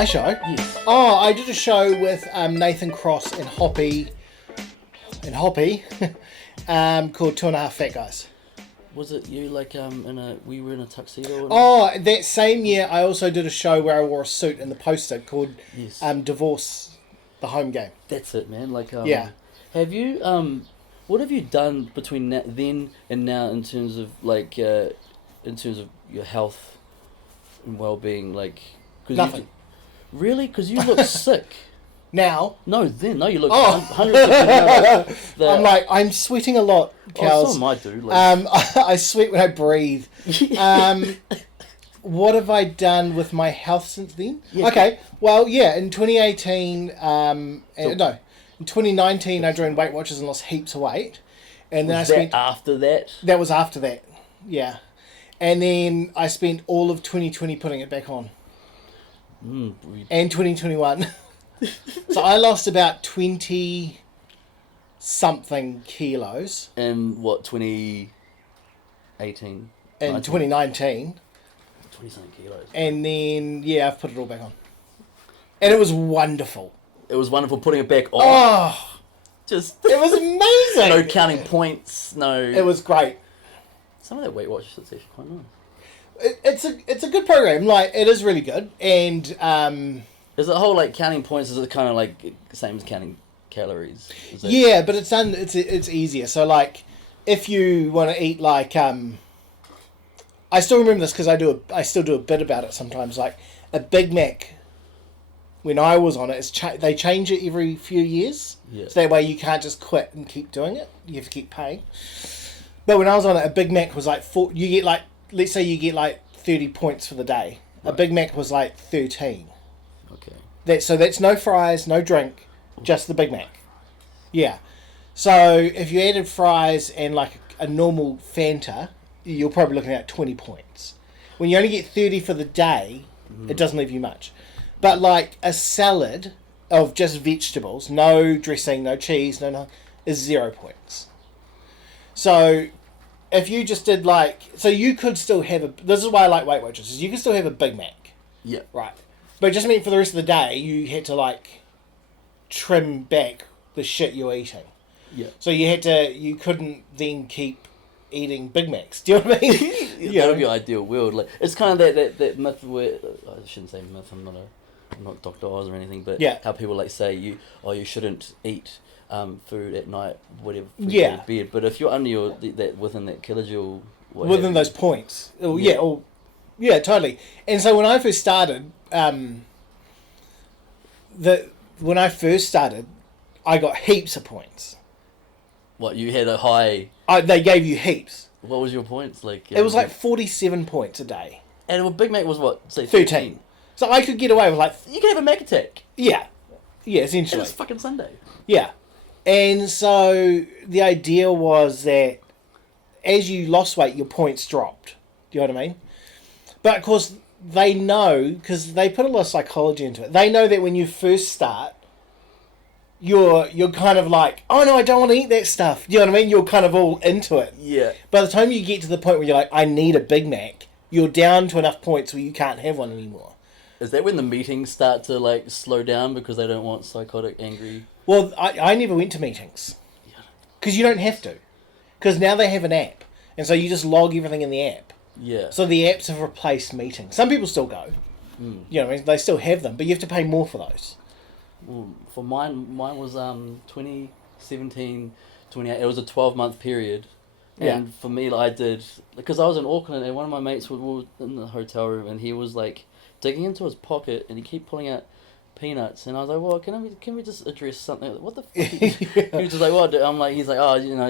my show? Yes. Oh, I did a show with Nathan Cross and Hoppy, called Two and a Half Fat Guys. Was it you we were in a tuxedo? Oh, that same year I also did a show where I wore a suit in the poster called Yes. Divorce, the Home Game. That's it, man. Yeah. Have you what have you done between then and now in terms of your health and well-being? Nothing. Really? Because you look sick. Now? No, you look 100%. I'm sweating a lot, Kels. Oh, so am I, dude. I sweat when I breathe. What have I done with my health since then? Yeah. Okay, well, yeah, in 2018, in 2019, I joined Weight Watchers and lost heaps of weight. And then after that? That was after that, yeah. And then I spent all of 2020 putting it back on. And 2021. So I lost about 20-something kilos. In what, 2018? In 2019. 20-something kilos. And then, yeah, I've put it all back on. And it was wonderful. It was wonderful putting it back on. Oh! It was amazing! No counting points, no... It was great. Some of that Weight Watchers, it's actually quite nice. It's a good program. It is really good. And, is the whole, counting points, is it kind of, same as counting calories? Yeah, but it's easier. So, if you want to eat, I still remember this because I still do a bit about it sometimes. A Big Mac, when I was on it, they change it every few years. Yeah. So that way you can't just quit and keep doing it. You have to keep paying. But when I was on it, a Big Mac was you get let's say you get 30 points for the day. Right. A Big Mac was 13. Okay. So that's no fries, no drink, just the Big Mac. Yeah. So if you added fries and a normal Fanta, you're probably looking at 20 points. When you only get 30 for the day, it doesn't leave you much. But a salad of just vegetables, no dressing, no cheese, no, is 0 points. So if you just did so you could still have this is why I like Weight Watchers, is you can still have a Big Mac. Yeah. Right. But it just meant for the rest of the day, you had to trim back the shit you're eating. Yeah. So you couldn't then keep eating Big Macs. Do you know what I mean? That would be ideal world. It's kind of that myth where, I shouldn't say myth, I'm not Dr. Oz or anything, but how people say you shouldn't eat food at night, whatever food you eat bed. But if you're under within that kilojoule, within those points, totally. And so when I first started, I got heaps of points. What, you had a high? They gave you heaps. What was your points It was 47 points a day. And a Big Mac was what? Say 13. So I could get away with you could have a Mac attack. Yeah. Yeah, essentially. And it's fucking Sunday. Yeah. And so the idea was that as you lost weight, your points dropped. Do you know what I mean? But of course, they know, because they put a lot of psychology into it, they know that when you first start, you're kind of oh no, I don't want to eat that stuff. Do you know what I mean? You're kind of all into it. Yeah. By the time you get to the point where you're I need a Big Mac, you're down to enough points where you can't have one anymore. Is that when the meetings start to slow down because they don't want psychotic, angry? Well, I never went to meetings. Because you don't have to. Because now they have an app. And so you just log everything in the app. Yeah. So the apps have replaced meetings. Some people still go. You know what I mean? They still have them, but you have to pay more for those. Well, for mine was 2017, 28. It was a 12-month period. And for me, I did... Because I was in Auckland and one of my mates was in the hotel room and he was digging into his pocket and he kept pulling out peanuts and I was well, can we just address something? What the fuck? He was just what? I'm he's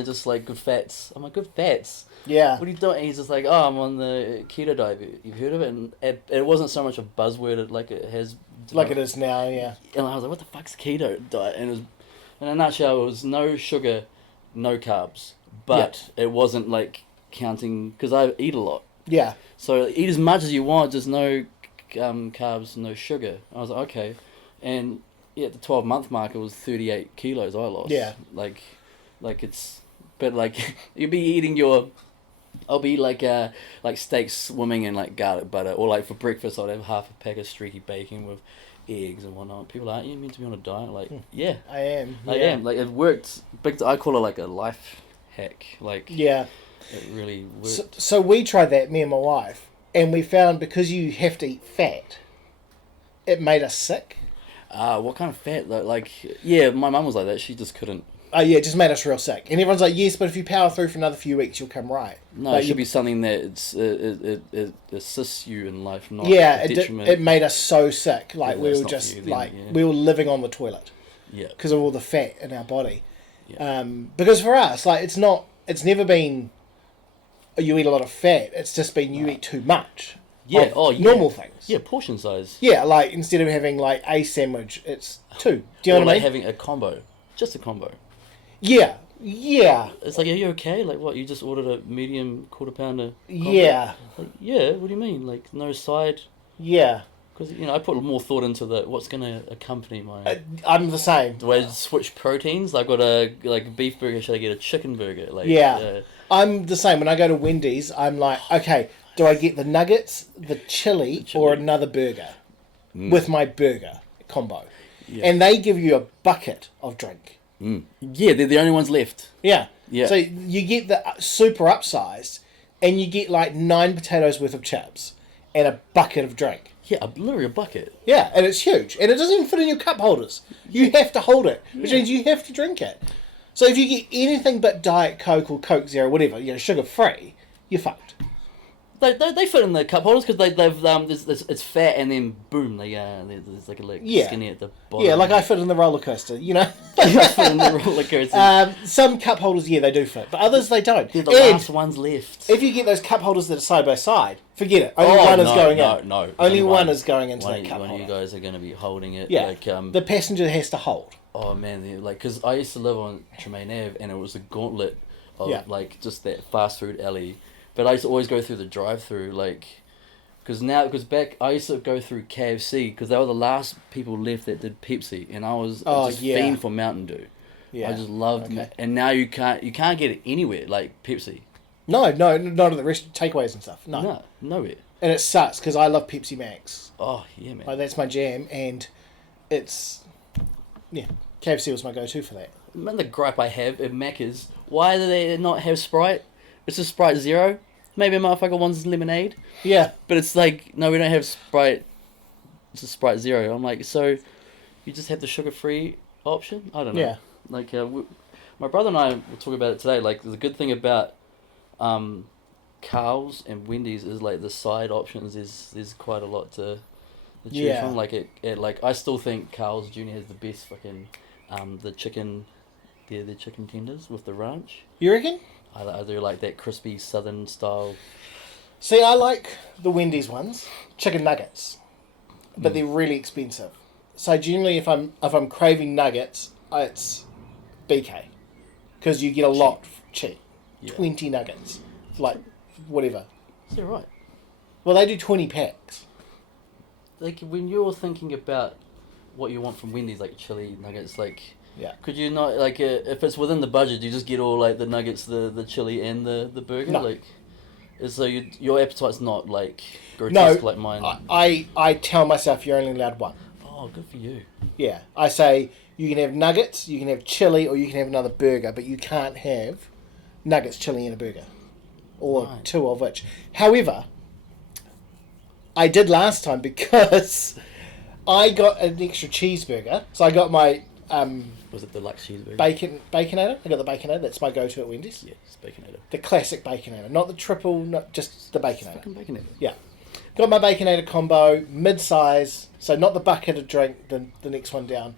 just good fats. I'm good fats. Yeah. What are you doing? And he's just I'm on the keto diet. You've heard of it? And it wasn't so much a buzzword it has. It is now, yeah. And I was what the fuck's keto diet? And it was, in a nutshell, it was no sugar, no carbs. But it wasn't counting, because I eat a lot. Yeah. So eat as much as you want, just no carbs, no sugar. I was okay. And at the 12-month mark, it was 38 kilos I lost. Yeah. It's... But you'd be eating I'll be steak swimming in garlic butter. Or for breakfast, I'd have half a pack of streaky bacon with eggs and whatnot. People are, aren't you meant to be on a diet? Like, yeah, I am. I am. Like, it worked. I call it like a life hack. Like, Yeah. it really worked. So we tried that, me and my wife, and we found because you have to eat fat, it made us sick. What kind of fat though? Like, yeah, my mum was like that. She just couldn't. Oh yeah, it just made us real sick. And everyone's like, yes, but if you power through for another few weeks, you'll come right. No, like, it should be something that it assists you in life, not yeah, a detriment. it made us so sick. Like Yeah, we that's were not just for you then, like yeah. we were living on the toilet Yeah. because of all the fat in our body. Yeah. Because for us, like it's never been you eat a lot of fat. It's just been you eat too much. Yeah. of Oh, yeah. normal things. Yeah, portion size. Yeah, like instead of having like a sandwich, it's two. Do you know Or what I like mean? having a combo, just a combo. Yeah, yeah, It's like, are you okay? Like, what? You just ordered a medium quarter pounder? Combo? yeah, Like, yeah. What do you mean? Like, no side? yeah. Because I put more thought into what's going to accompany my. I'm the same. Do I switch proteins? I've got a beef burger. Should I get a chicken burger? Like, Yeah. I'm the same. When I go to Wendy's, I'm like, okay, do I get the nuggets, the chili, or another burger with my burger combo? Yeah. And they give you a bucket of drink. Yeah, they're the only ones left. Yeah. Yeah. So you get the super upsized, and you get like 9 potatoes worth of chips and a bucket of drink. Yeah, literally a bucket. Yeah, and it's huge. And it doesn't even fit in your cup holders. You have to hold it, which means you have to drink it. So if you get anything but Diet Coke or Coke Zero, whatever, sugar free, you're fucked. They fit in the cup holders because it's fat and then boom there's like a skinny at the bottom. Yeah, like I fit in the roller coaster, I fit in the roller coaster. Some cup holders, they do fit, but others they don't. They're the last ones left. If you get those cup holders that are side by side, forget it. Only one is going in. No. Only one is going into that cup One holder. of you guys are going to be holding it. Yeah, Like, the passenger has to hold. oh man, because I used to live on Tremaine Ave and it was a gauntlet of like just that fast food alley. But I used to always go through the drive-through, like, because back I used to go through KFC because they were the last people left that did Pepsi, and I was just fiend for Mountain Dew. Yeah, I just loved, and now you can't get it anywhere like Pepsi. No, not at the rest takeaways and stuff. No, nowhere. And it sucks because I love Pepsi Max. Oh yeah, man. Like that's my jam, and it's KFC was my go-to for that. Man, the gripe I have at Macca's, why do they not have Sprite? It's a Sprite Zero. Maybe a motherfucker wants lemonade. Yeah. But it's like, no, we don't have Sprite. It's a Sprite Zero. I'm like, so you just have the sugar-free option? I don't know. Yeah. Like, my brother and I were talking about it today. Like, the good thing about Kels and Wendy's is, like, the side options there's quite a lot to choose from. Like, like, I still think Carl's Jr. has the best fucking, the chicken tenders with the ranch. You reckon? I do like that crispy southern style. See, I like the Wendy's ones, chicken nuggets, but they're really expensive. So generally, if I'm craving nuggets, it's BK, because you get a lot cheap. Yeah. 20 nuggets, like whatever. Is that right? Well, they do 20 packs. Like when you're thinking about what you want from Wendy's, like chili nuggets, like. Yeah. Could you not, like, if it's within the budget, do you just get all, like, the nuggets, the chili, and the burger? No. Like, so your appetite's not, like, grotesque like mine? I tell myself you're only allowed one. Oh, good for you. Yeah. I say you can have nuggets, you can have chili, or you can have another burger, but you can't have nuggets, chili, and a burger. Or two of which. However, I did last time because I got an extra cheeseburger. So I got my... Was it the deluxe cheeseburger? Baconator. I got the Baconator. That's my go-to at Wendy's. Yeah, it's Baconator. The classic Baconator, not the triple, not just the Baconator. Fucking Baconator. Yeah, got my Baconator combo, mid-size, so not the bucket of drink, the next one down,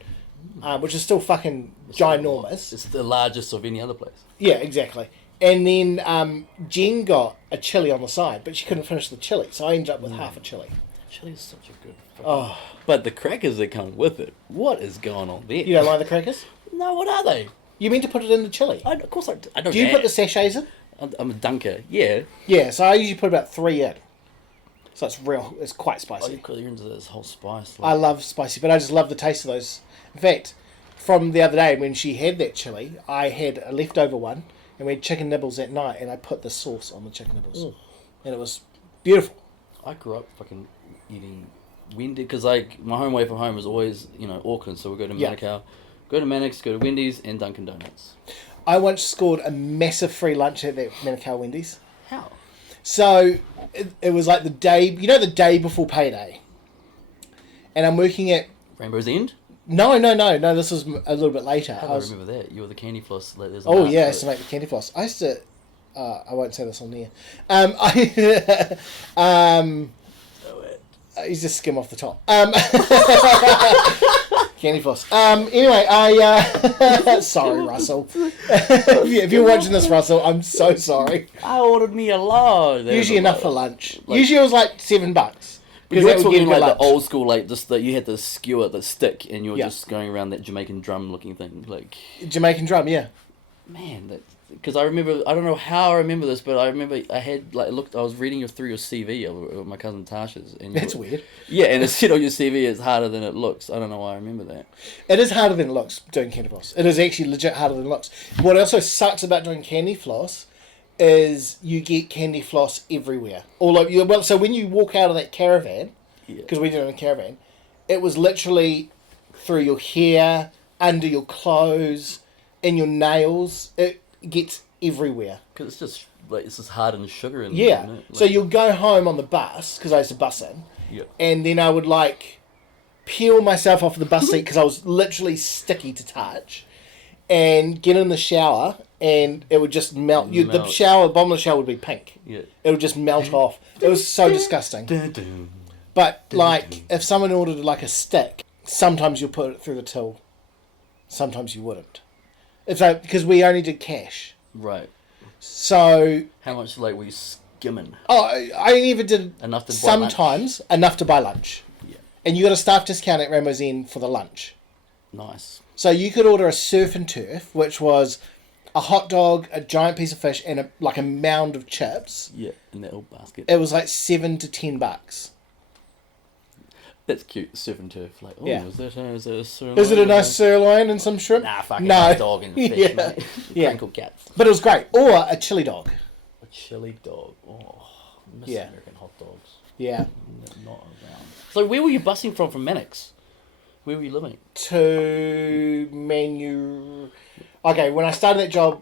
which is still fucking ginormous. It's the largest of any other place. Yeah, exactly. And then Jen got a chili on the side, but she couldn't finish the chili, so I ended up with half a chili. Chili is such a good. But the crackers that come with it, what is going on there? You don't like the crackers? No, what are they? You mean to put it in the chili? Of course I don't. Do you put the sachets in? I'm a dunker. Yeah. Yeah, so I usually put about 3 in. So it's quite spicy. Oh, you're into this whole spice. I love spicy, but I just love the taste of those. In fact, from the other day when she had that chili, I had a leftover one, and we had chicken nibbles at night, and I put the sauce on the chicken nibbles. And it was beautiful. I grew up fucking eating Wendy, because like my home away from home was always Auckland, so we go to Manukau, go to Mannix, go to Wendy's and Dunkin' Donuts. I once scored a massive free lunch at that Manukau Wendy's. How? So it was like the day before payday, and I'm working at Rainbow's End. No. This was a little bit later. I remember that you were the candy floss. Like, I used to make the candy floss. I used to. I won't say this on there. I used to skim off the top. Candy floss. Anyway, sorry, Russell. if you're watching this, Russell, I'm so sorry. I ordered me a lot. Usually enough for lunch. Usually it was like $7. But you're talking like the old school, like just that you had the skewer, the stick, and you were just going around that Jamaican drum looking thing, like Jamaican drum, yeah. Man, because I remember, I don't know how I remember this, but I remember I had I was reading through your CV of my cousin Tasha's, and that's weird. Yeah, and it said on your CV it's harder than it looks. I don't know why I remember that. It is harder than it looks doing candy floss. It is actually legit harder than it looks. What also sucks about doing candy floss is you get candy floss everywhere. So when you walk out of that caravan, because we did it in a caravan, it was literally through your hair, under your clothes, in your nails. It gets everywhere. Because it's just hard and sugar in yeah. There, so you'll go home on the bus, because I used to bus in, and then I would peel myself off the bus seat because I was literally sticky to touch, and get in the shower, and it would just melt. The bottom of the shower would be pink. Yeah. It would just melt off. It was so disgusting. But if someone ordered a stick, sometimes you'll put it through the till, sometimes you wouldn't. It's because we only did cash. Right. So how much were you skimming? Oh, I even did enough to sometimes enough to buy lunch. Yeah. And you got a staff discount at Rainbow's End for the lunch. Nice. So you could order a surf and turf, which was a hot dog, a giant piece of fish, and a mound of chips. Yeah, in that old basket. It was $7 to $10. That's cute, surf and turf. Is that a sirloin? Is it a nice sirloin and some shrimp? Nah, fucking nice dog and fish, mate. Crinkle cats. But it was great. Or a chili dog. A chili dog. Oh, I miss American hot dogs. Yeah. Not around. So where were you busing from Mannix? Where were you living? To Manu... Okay, when I started that job,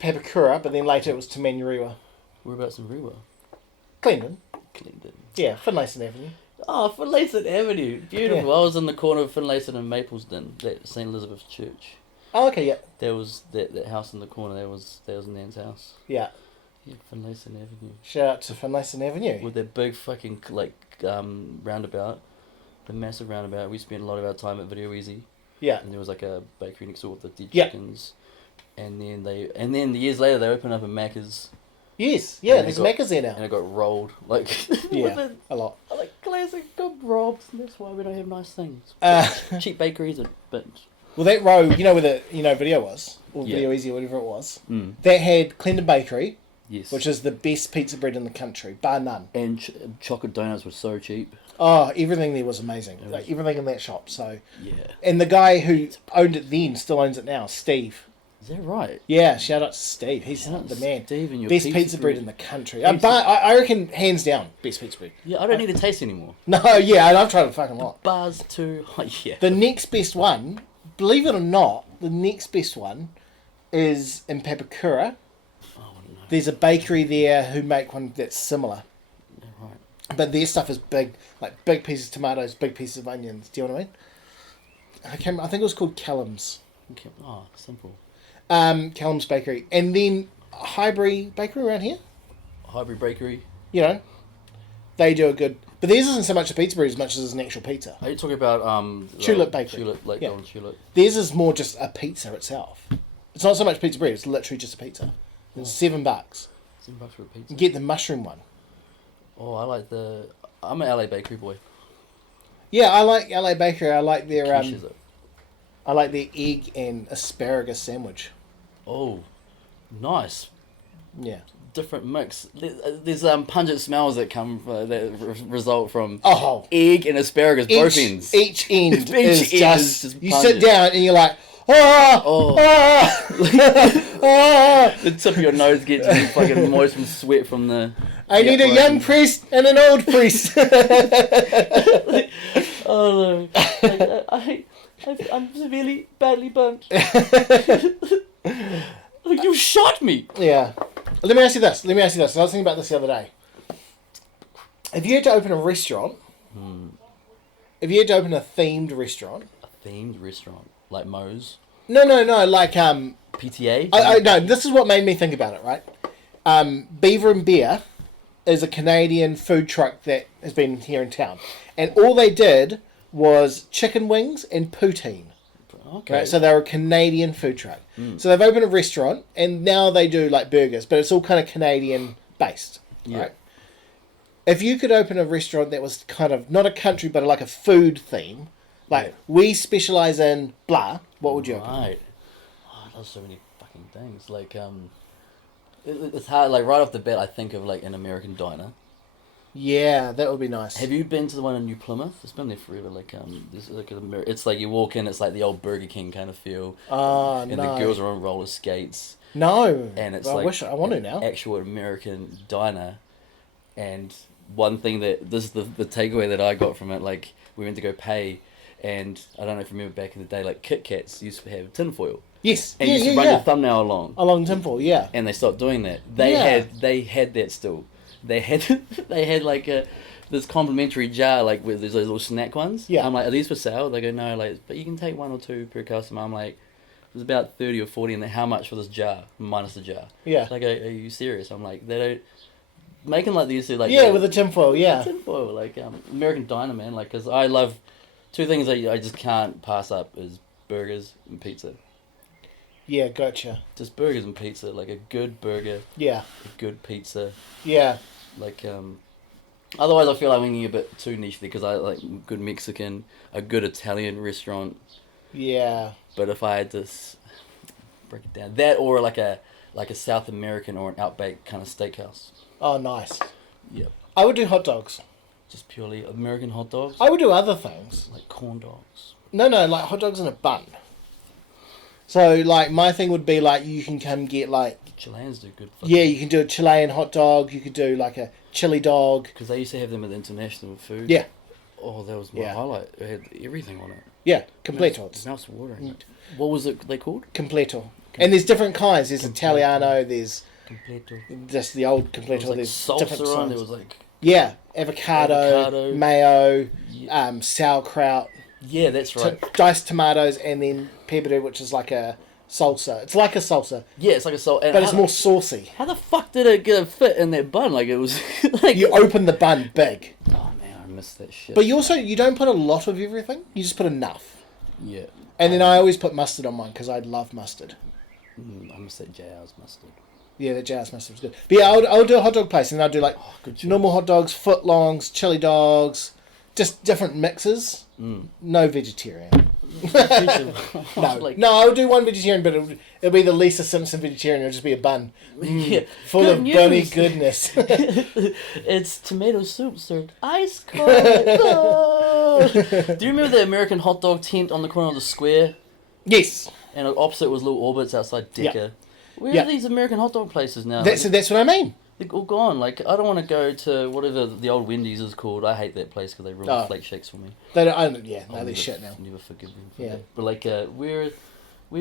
Papakura, but then later it was to Manurewa. Whereabouts in Rewa? Cleandon. Yeah, Finlayson Avenue. Oh, Finlayson Avenue. Beautiful. Yeah. I was in the corner of Finlayson and Maplesden, that St. Elizabeth's Church. Oh, okay, yeah. There was that house in the corner, that was Nan's house. Yeah. Yeah, Finlayson Avenue. Shout out to Finlayson Avenue. With that big fucking, roundabout. The massive roundabout. We spent a lot of our time at Video Easy. Yeah. And there was a bakery next door with the dead chickens. And then years later they opened up a Macca's. Yes, yeah, there's Macca's there now. And it got rolled. A lot. Classic got robbed. That's why we don't have nice things. Cheap bakeries are but well, that row, where the Video was, or Video Easy, or whatever it was, that had Clendon Bakery, which is the best pizza bread in the country, bar none. And chocolate donuts were so cheap. Oh, everything there was amazing. Everything in that shop. So yeah. And the guy who owned it then still owns it now, Steve. Is that right? Yeah, shout out to Steve. He's the man. Steve and your best pizza bread in the country. I reckon, hands down, best pizza bread. Yeah, I don't need to taste anymore. No, yeah, and I've tried a fucking lot. Bars too. Oh, yeah. The next best one, believe it or not, the next best one is in Papakura. Oh, no. There's a bakery there who make one that's similar. Yeah, right. But their stuff is big, big pieces of tomatoes, big pieces of onions. Do you know what I mean? I think it was called Callum's. Okay. Oh, simple. Callum's Bakery. And then Highbury Bakery around here. Highbury Bakery. They do a good... But theirs isn't so much a pizza bread as much as an actual pizza. Are you talking about... Tulip Bakery. Tulip, Golden Tulip. Theirs is more just a pizza itself. It's not so much pizza bread, it's literally just a pizza. It's $7. $7 for a pizza? You get the mushroom one. Oh, I'm an LA Bakery boy. Yeah, I like LA Bakery. I like their... Quiche, is it? I like their egg and asparagus sandwich. Oh, nice. Yeah. Different mix. There's pungent smells that come result from egg and asparagus both ends. Each end is just you pungent. sit down and you're like, the tip of your nose gets fucking moist from sweat from the I need a young priest and an old priest. Oh no! I'm severely badly burnt. You shot me. Yeah. Let me ask you this. I was thinking about this the other day. If you had to open a restaurant, if you had to open a themed restaurant, Like Moe's. No, like PTA. No, this is what made me think about it. Right, Beaver and Beer is a Canadian food truck that has been here in town, and all they did was chicken wings and poutine. Okay. Right, so they're a Canadian food truck. So they've opened a restaurant, and now they do like burgers, but it's all kind of Canadian based. Yeah. Right. If you could open a restaurant that was kind of not a country, but like a food theme, like we specialize in blah, what would you open? Right. Oh, there's so many fucking things. Like it's hard. Like right off the bat, I think of like an American diner. Yeah, that would be nice. Have you been to the one in New Plymouth? It's been there forever. Like there's like it's like you walk in, it's like the old Burger King kind of feel. Oh, and no. the girls are on roller skates. No. And it's I like wish I want to now. Actual American diner. And one thing that this is the takeaway that I got from it, like we went to go pay, and I don't know if you remember back in the day, like Kit Kats used to have tinfoil. Yes. And you used to run your thumbnail along tinfoil, yeah. and they stopped doing that. They had that still. They had like this complimentary jar, like with those little snack ones. Yeah. I'm like, are these for sale? They go, no, like, but you can take 1 or 2 per customer. I'm like, there's about 30 or 40, and how much for this jar minus the jar? Yeah. Like, are you serious? I'm like, they don't making like these like with the tinfoil, yeah. Tinfoil, like American Diner, man. Like, cause I love 2 things that I just can't pass up is burgers and pizza. Yeah, gotcha. Just burgers and pizza, like a good burger. Yeah. A good pizza. Yeah. Like otherwise I feel like we're getting a bit too niche because I like good Mexican, a good Italian restaurant. Yeah. But if I had to break it down, that or like a South American or an Outback kind of steakhouse. Oh, nice. Yep. I would do hot dogs. Just purely American hot dogs. I would do other things. Like corn dogs. No, like hot dogs in a bun. So, like, my thing would be, like, you can come get, like... Chileans do good. Yeah, you can do a Chilean hot dog. You could do, like, a chili dog. Because they used to have them at international food. Yeah. Oh, that was my highlight. It had everything on it. Yeah, completos. Now it's watering. What was it they called? Completo. And there's different kinds. There's Italiano, there's... Completo. Just the old completo. There was like there's salsa different on. kinds. There was like... Yeah, avocado. Mayo, sauerkraut. Yeah, that's right. Diced tomatoes, and then pepperoni, which is like a salsa. It's like a salsa. Yeah, it's like a salsa. But it's more saucy. How the fuck did it get a fit in that bun? Like, it was... like... You open the bun big. Oh, man, I missed that shit. But you don't put a lot of everything. You just put enough. Yeah. And then I always put mustard on mine, because I love mustard. I missed that JR's mustard. Yeah, the JR's mustard was good. But yeah, I'll do a hot dog place, and I'll do like normal hot dogs, footlongs, chili dogs, just different mixes. No vegetarian. No, I'll do one vegetarian, but it'll be the Lisa Simpson vegetarian. It'll just be a bun, full of bunny goodness. It's tomato soup served ice cold. Do you remember the American hot dog tent on the corner of the square? Yes. And opposite was Little Orbits outside Decca. Yeah. Where are these American hot dog places now? That's what I mean. They're all gone. Like, I don't want to go to whatever the old Wendy's is called. I hate that place because they ruined flake shakes for me. They don't. They're shit now. Never forgive them for that. But like, where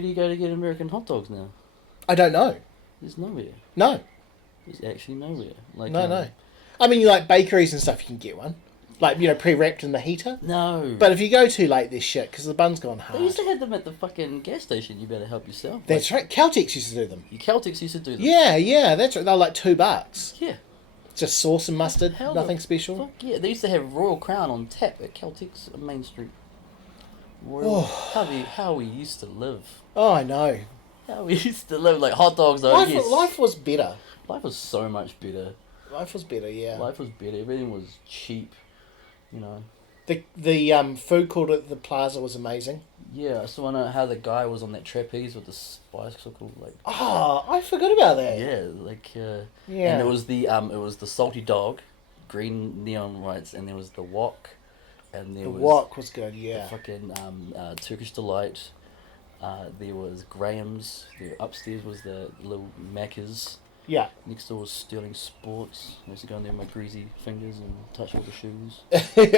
do you go to get American hot dogs now? I don't know. There's nowhere. No. There's actually nowhere. Like no. I mean, like bakeries and stuff, you can get one. Like, pre-wrapped in the heater. No. But if you go to, like, this shit, because the bun's gone hard. They used to have them at the fucking gas station. You better help yourself. That's right. Caltex used to do them. Caltex used to do them. Yeah, that's right. They're like $2. Yeah. Just sauce and mustard. Nothing special. Fuck yeah. They used to have Royal Crown on tap at Caltex on Main Street. Royal. How we used to live. Oh, I know. How we used to live. Like, hot dogs, though. Life was better. Life was so much better. Life was better, yeah. Life was better. Everything was cheap. You know, the food court at the plaza was amazing. Yeah, I still know how the guy was on that trapeze with the bicycle, like. Oh, I forgot about that. Yeah, like. Yeah. And it was the salty dog, green neon lights, and there was the wok, and there was. The wok was good, yeah. The fucking Turkish delight. There was Graham's. There upstairs was the little Macca's. Yeah. Next door was Sterling Sports. I used to go in there with my greasy fingers and touch all the shoes.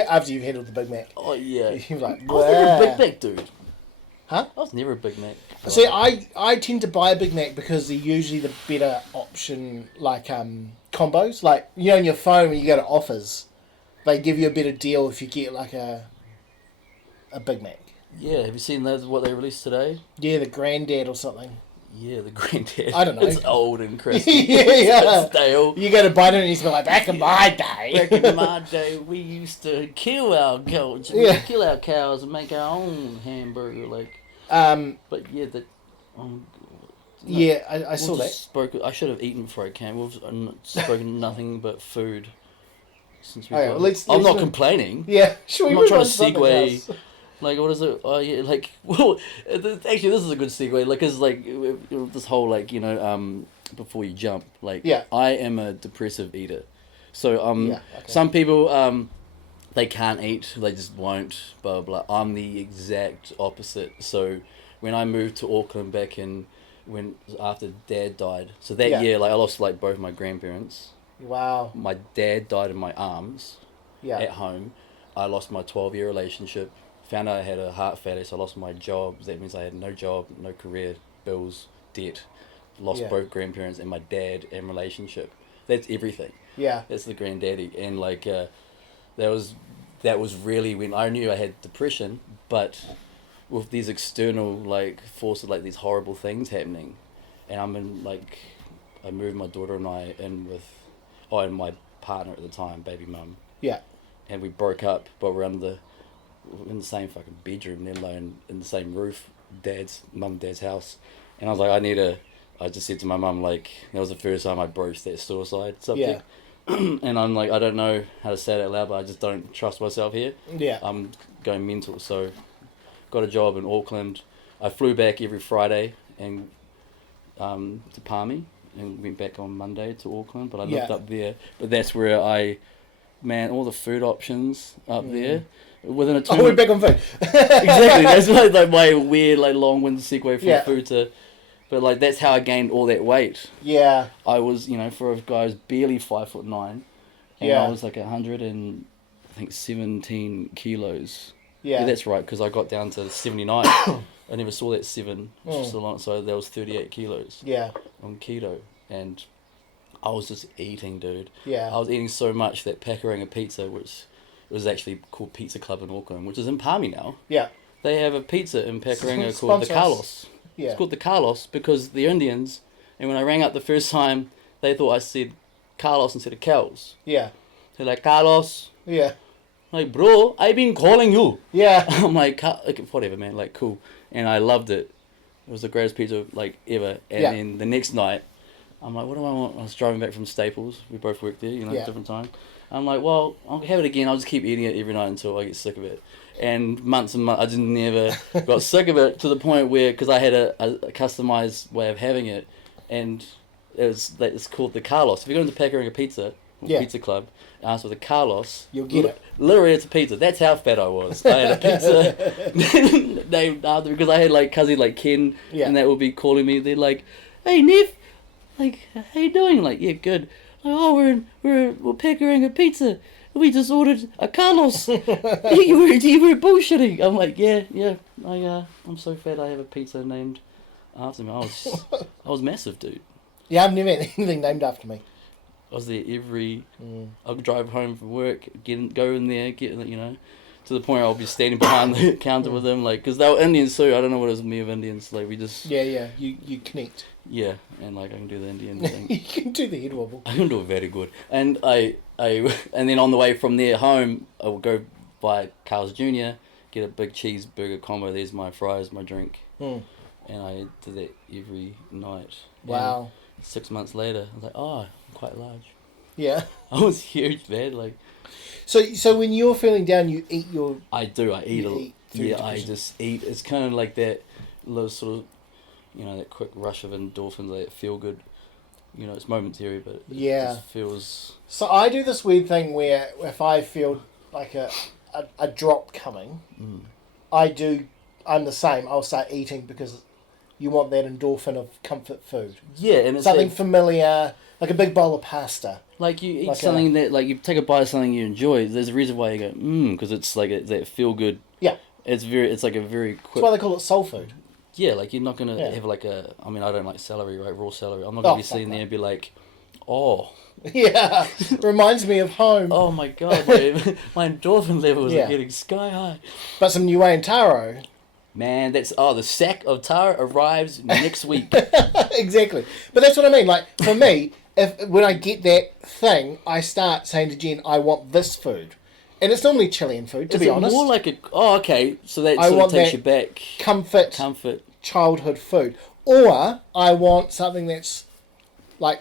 After you've handled the Big Mac. Oh yeah. You're like, I was never a "Wow." Big Mac dude. Huh? I was never a Big Mac. See, I tend to buy a Big Mac because they're usually the better option, like combos. Like, you know, on your phone when you go to offers, they give you a better deal if you get like a Big Mac. Yeah, have you seen those? What they released today? Yeah, the Granddad or something. Yeah, the Granddad. I don't know. It's old and crispy. Yeah. It's stale. You go to buy it and he's like, back in my day. Back in my day, we used to kill our goats. We used to kill our cows and make our own hamburger. Like, but yeah, yeah, I saw that. I should have eaten before I came. We've spoken nothing but food since we. Okay, well, I'm not complaining. Yeah, sure. I'm not trying to segue. Like, what is it? Oh, yeah, like, well, actually, this is a good segue. Like, cause like this whole like before you jump, like, yeah. I am a depressive eater, so okay. some people they can't eat, they just won't, blah blah. I'm the exact opposite. So when I moved to Auckland back in after Dad died, so that year, like, I lost like both my grandparents. Wow. My dad died in my arms. Yeah. At home, I lost my 12-year relationship. Found out I had a heart failure, so I lost my job. That means I had no job, no career, bills, debt. Lost both grandparents and my dad and relationship. That's everything. Yeah. That's the granddaddy. And like that was really when I knew I had depression, but with these external like forces, like these horrible things happening, and I'm in like I moved my daughter and I in with and my partner at the time, baby mum. Yeah. And we broke up, but we're in the same fucking bedroom, let alone in the same roof, dad's house. And I was like, I just said to my mum, like, that was the first time I broached that suicide subject. Yeah. And I'm like, I don't know how to say it out loud, but I just don't trust myself here. Yeah. I'm going mental. So got a job in Auckland. I flew back every Friday and to Palmy and went back on Monday to Auckland, but I lived up there. But that's where all the food options up there. Within a 2 we're back on food. Exactly. That's like my weird, like, long-winded segue from food to... But, like, that's how I gained all that weight. Yeah. I was, for a guy who's barely 5'9", and I was, like, 117 kilos. Yeah, that's right, because I got down to 79. I never saw that 7, which was so long, so that was 38 kilos. Yeah. On keto, and I was just eating, dude. Yeah. I was eating so much that Pakuranga Pizza, which... It was actually called Pizza Club in Auckland, which is in Palmy now. Yeah. They have a pizza in Pakuranga called the Carlos. Yeah. It's called the Carlos because the Indians, and when I rang up the first time, they thought I said Carlos instead of Kels. Yeah. They're like, Carlos. Yeah. I'm like, bro, I've been calling you. Yeah. I'm like, whatever, man, like, cool. And I loved it. It was the greatest pizza, like, ever. And then the next night, I'm like, what do I want? I was driving back from Staples. We both worked there, different time. I'm like, well, I'll have it again. I'll just keep eating it every night until I get sick of it. And months and months, I just never got sick of it to the point where, because I had a customized way of having it, and it's called the Carlos. If you go into Pakuranga Pizza, Pizza Club, and ask for the Carlos, you'll get it. Literally, it's a pizza. That's how fat I was. I had a pizza named after, because I had like cousin like Ken, and they would be calling me. They're like, hey, Nev, like, how you doing? Like, yeah, good. Oh, we're Pakuranga Pizza. We just ordered a Carlos. you were bullshitting. I'm like, yeah. I'm so fat. I have a pizza named after me. I was massive, dude. Yeah, I've never had anything named after me. I was there every. I'll drive home from work, go in there, to the point where I'll be standing behind the counter with them, like, because they were Indians too. I don't know what it was with me of Indians. Like, we just. Yeah. You connect. Yeah, and like I can do the Indian thing. You can do the head wobble. I can do it very good. And and then on the way from there home, I will go buy Carl's Jr., get a big cheeseburger combo. There's my fries, my drink. And I did that every night. Wow. And 6 months later, I was like, oh, I'm quite large. Yeah. I was huge, man. Like. So when you're feeling down, you eat your. I do. I eat I just eat. It's kind of like that little sort of. That quick rush of endorphins, that feel good. It's momentary, but it just feels... So I do this weird thing where if I feel like a drop coming, I'm the same. I'll start eating because You want that endorphin of comfort food. Yeah, and it's Something like, familiar, like a big bowl of pasta. like you eat like something that, like, you take a bite of something you enjoy. There's a reason why you go, because it's like that feel good. Yeah. It's like a very quick. That's why they call it soul food. Yeah, like you're not gonna Yeah. have like a. I mean, I don't like celery, right? Raw celery. I'm not gonna be fuck sitting there no. and be like, oh, Yeah, reminds me of home. oh my god, my endorphin levels Yeah. are getting sky high. But some new and taro. Man, the sack of taro arrives next week. Exactly. But that's what I mean. Like, for me, when I get that thing, I start saying to Jen, I want this food. And it's normally Chilean food, to Is be it honest. more like a? Oh, okay. So that I sort of want takes that you back. Comfort, childhood food. Or I want something that's, like,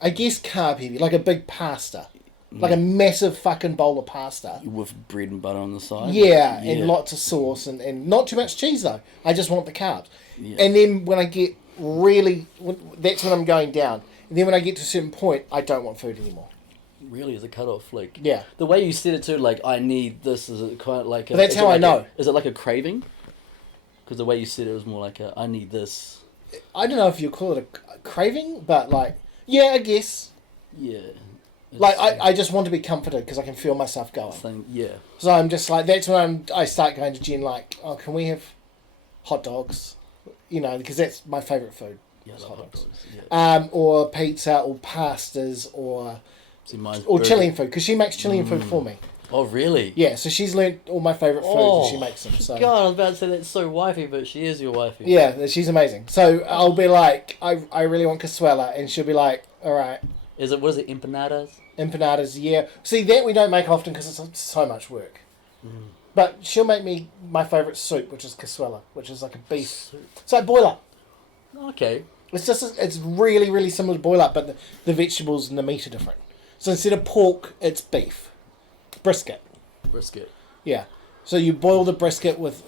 I guess carb heavy, like a big pasta. Like a massive fucking bowl of pasta. With bread and butter on the side. Yeah, and lots of sauce and not too much cheese though. I just want the carbs. Yeah. And then when I get that's when I'm going down. And then when I get to a certain point, I don't want food anymore. Really, is a cut off? Like, Yeah. the way you said it too, like, I need this. Is it kind of like? But that's how I know. Is it like a craving? Because the way you said it was more like a, I need this. I don't know if you call it a craving, but like, yeah, I guess. Yeah. Like I just want to be comforted because I can feel myself going. Yeah. So I'm just like, that's when I start going to Jen like, oh, can we have hot dogs? You know, because that's my favourite food. Yeah, is hot dogs. Yeah. Or pizza or pastas or See, mine's or burger. Chilean food because she makes Chilean food for me. Oh, really? Yeah, so she's learnt all my favourite foods and she makes them. So God, I was about to say that's so wifey, but she is your wifey. yeah, she's amazing. So I'll be like, I really want cazuela, and she'll be like, all right, What is it, empanadas? empanadas. Yeah, see that we don't make often because it's so much work. But she'll make me my favourite soup, which is cazuela, which is like a beef. Soup. It's like boil up. Okay. It's just it's really really similar to boil up, but the vegetables and the meat are different. So instead of pork, it's beef, brisket. Brisket. Yeah. So you boil the brisket with,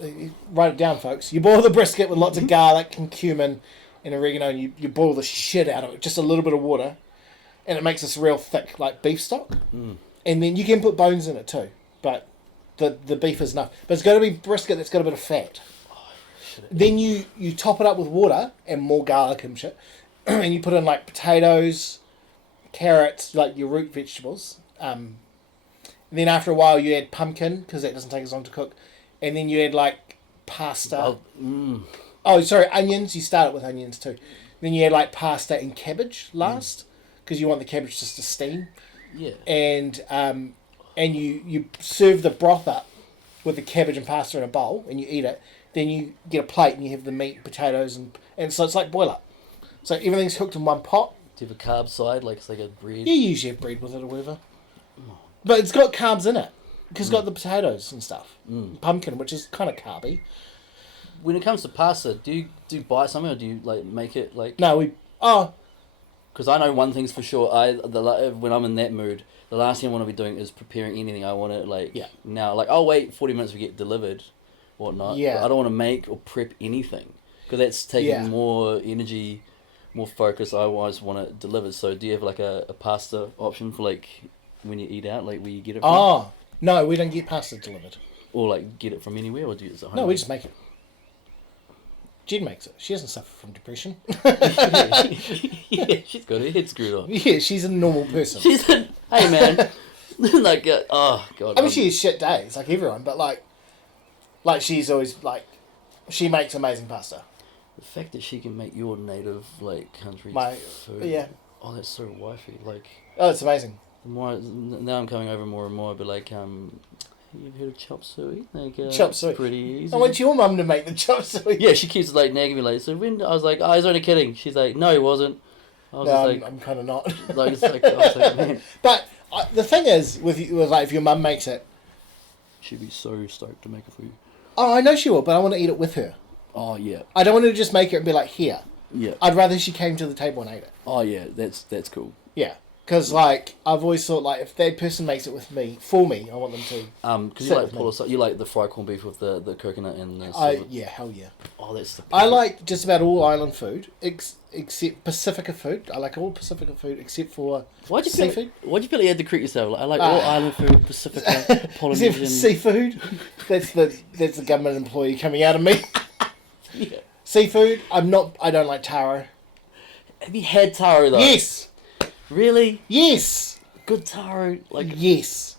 write it down, folks. You boil the brisket with lots of garlic and cumin and oregano, and you boil the shit out of it, just a little bit of water, and it makes this real thick, like beef stock. And then you can put bones in it too, but the beef is enough. But it's got to be brisket that's got a bit of fat. Then you top it up with water and more garlic and shit, and you put in like potatoes, carrots, like your root vegetables. And then after a while you add pumpkin because that doesn't take as long to cook, and then you add like pasta. Oh, sorry, onions. You start it with onions too. Then you add like pasta and cabbage last because you want the cabbage just to steam. Yeah. And you serve the broth up with the cabbage and pasta in a bowl and you eat it. Then you get a plate and you have the meat, potatoes, and so it's like boil up. So everything's cooked in one pot. Do you have a carb side, like it's like a bread? You usually have bread with it or whatever. But it's got carbs in it. Because it's got the potatoes and stuff. Pumpkin, which is kind of carby. When it comes to pasta, do you buy something or do you like make it like? No, Because I know one thing's for sure. When I'm in that mood, the last thing I want to be doing is preparing anything. I want it like now. Like I'll wait 40 minutes to get delivered, whatnot. Yeah. But I don't want to make or prep anything because that's taking more energy, more focus. I always want it delivered. So do you have like a pasta option for like when you eat out, like where you get it from? Oh, no, we don't get pasta delivered. Or like get it from anywhere, or do you use it at home? No, we just make it. Jen makes it. She doesn't suffer from depression. Yeah, she's got her head screwed on. Yeah, she's a normal person. Hey man, like oh god. I mean, she has shit days like everyone, but like she's always like, she makes amazing pasta. The fact that she can make your native like country food. Yeah. Oh, that's so wifey. Like. Oh, it's amazing. Now I'm coming over more and more. But like, you've heard of chop suey? Like, Chop suey. Pretty easy. I want your mum to make the chop suey. Yeah, she keeps like nagging me like. So when I was like, I was only kidding. She's like, no, he wasn't. I was No, just like, I'm kind of not. like, it's like, I was like, man, But the thing is, with like, if your mum makes it, she'd be so stoked to make it for you. oh, I know she will, but I want to eat it with her. Oh yeah. I don't want to just make it and be like, here. Yeah. I'd rather she came to the table and ate it. Oh yeah, that's cool. Yeah. Because, like, I've always thought, like, if that person makes it with me, for me, I want them to. Because you like you like the fried corned beef with the coconut and the. Yeah, hell yeah. Oh, that's the. I like just about all island food, except Pacifica food. I like all Pacifica food except for seafood. Why'd you feel like you had to correct yourself? Like, I like all island food, Pacifica, Polynesian. Except for seafood. That's the government employee coming out of me. Yeah. Seafood, I don't like taro. Have you had taro though? Yes. Really? Yes. Good taro, like Yes.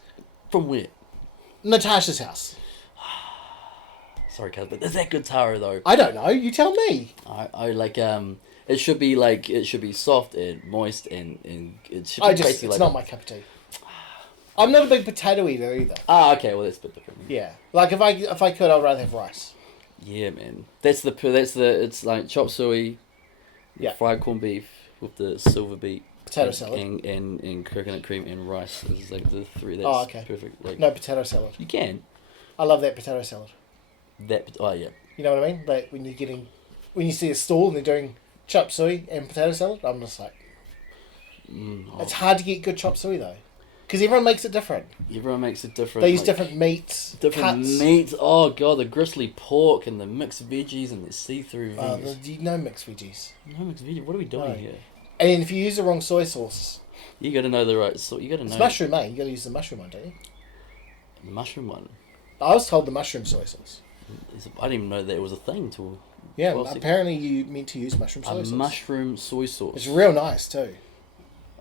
from where? Natasha's house. Sorry, Kels, but is that good taro though? I don't know. You tell me. I like it should be soft and moist and it should be basically It's like not my cup of tea. I'm not a big potato eater either. okay, well that's a bit different. Yeah, like if I could, I'd rather have rice. Yeah, man. That's the it's like chop suey, Yeah. fried corned beef with the silver beet, Potato salad. and coconut cream and rice. This is like the three. That's Okay. perfect. Like No, potato salad. you can I love that potato salad. that. Oh yeah. You know what I mean? Like when you see a stall and they're doing chop suey and potato salad, I'm just like, it's hard to get good chop suey though, because everyone makes it different. Everyone makes it different. They use like, different meats, different cuts. meats. Oh god, the gristly pork and the mixed veggies and the see-through veggies. You know mixed veggies. No mixed veggies. What are we doing No. here? And if you use the wrong soy sauce, You got to know the right. So you got to know it's mushroom, mate. You got to use the mushroom one, don't you? the mushroom one. I was told the mushroom soy sauce. I didn't even know that it was a thing till. Yeah, 12 seconds. apparently you meant to use mushroom soy A sauce. mushroom soy sauce. It's real nice too.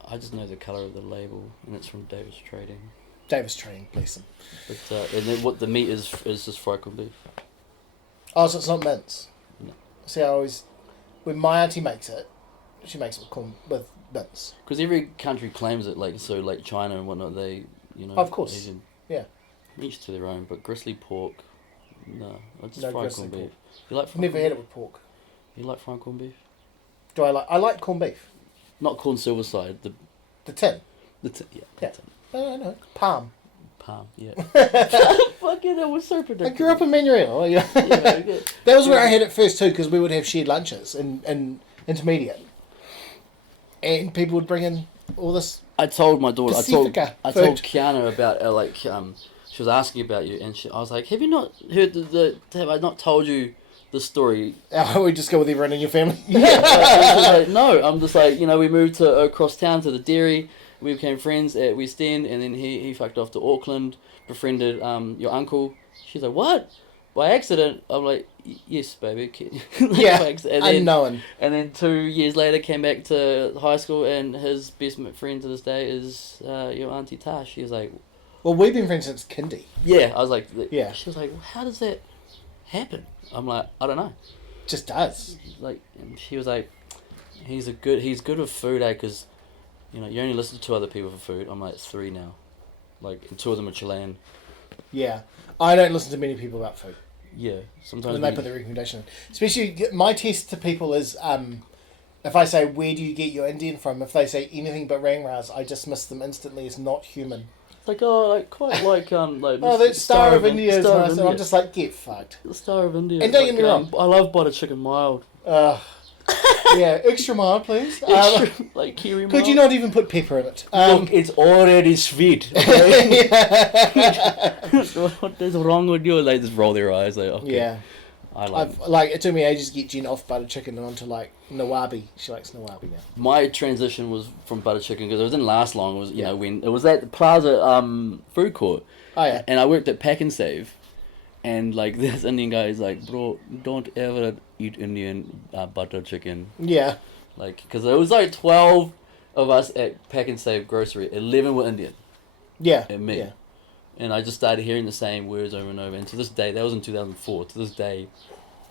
I just know the colour of the label, and it's from Davis Trading. Davis Trading, bless him. But and then what the meat is just fried corned beef. Oh, so it's not mince. No. See, I always when my auntie makes it, she makes it with mince. Because every country claims it, like so, like China and whatnot. They, Of course. Asian, Yeah. each to their own. But gristly pork, no, it's just No fried gristly corned beef. pork. You like fried Never corned had beef? it with pork. You like fried corned beef? Do I like corned beef? Not corn silver side. The tin. Yeah. Yeah. The tin. No. Palm. Palm. Yeah. Fucking, that was so I predictable. grew up in Manuel. Yeah. Yeah, okay. That was where I had it first too, because we would have shared lunches in intermediate, and people would bring in all this. I told my daughter. Pacifica I told food. Kiana about she was asking about you, and I was like, "Have you not heard have I not told you the story?" We just go with everyone in your family. She was like, no, I'm just like, we moved to across town to the dairy. We became friends at West End, and then he fucked off to Auckland, befriended your uncle. She's like, what? By accident? I'm like, yes, baby. Like, Yeah, by accident. And then, unknown. And then 2 years later, came back to high school, and his best friend to this day is your auntie Tash. She was like, Well, we've been friends since kindy. yeah. I was like, Yeah. She was like, how does that happen? I'm like, I don't know. Just does. Like, and she was like, he's good with food, because you only listen to 2 other people for food. I'm like, 3 now, like, and 2 of them are Chilean. Yeah. I don't listen to many people about food. Yeah, sometimes When they put their recommendation in. Especially, my test to people is, if I say, where do you get your Indian from? If they say anything but Rangras, I dismiss them instantly as not human. It's like, oh, like, quite like, like... Oh, that Star of India is Star of nice. And India. I'm just like, get fucked. The Star of India. And don't get me wrong. I love butter chicken mild. Yeah, extra mild, please. Extra, like Kiwi mild. Could you not even put pepper in it? Look, it's already sweet. What is wrong with you? Like, just roll their eyes. Like, okay. Yeah. It took me ages to get Jen off butter chicken and onto like Nawabi. She likes Nawabi now. My transition was from butter chicken because it didn't last long. It was when it was at the Plaza food court. Oh yeah. And I worked at Pack and Save, and like this Indian guy is like, bro, don't ever eat Indian butter chicken. Yeah. Like, because it was like 12 of us at Pack and Save grocery. 11 were Indian. Yeah. And me. Yeah. And I just started hearing the same words over and over. And to this day, that was in 2004. To this day,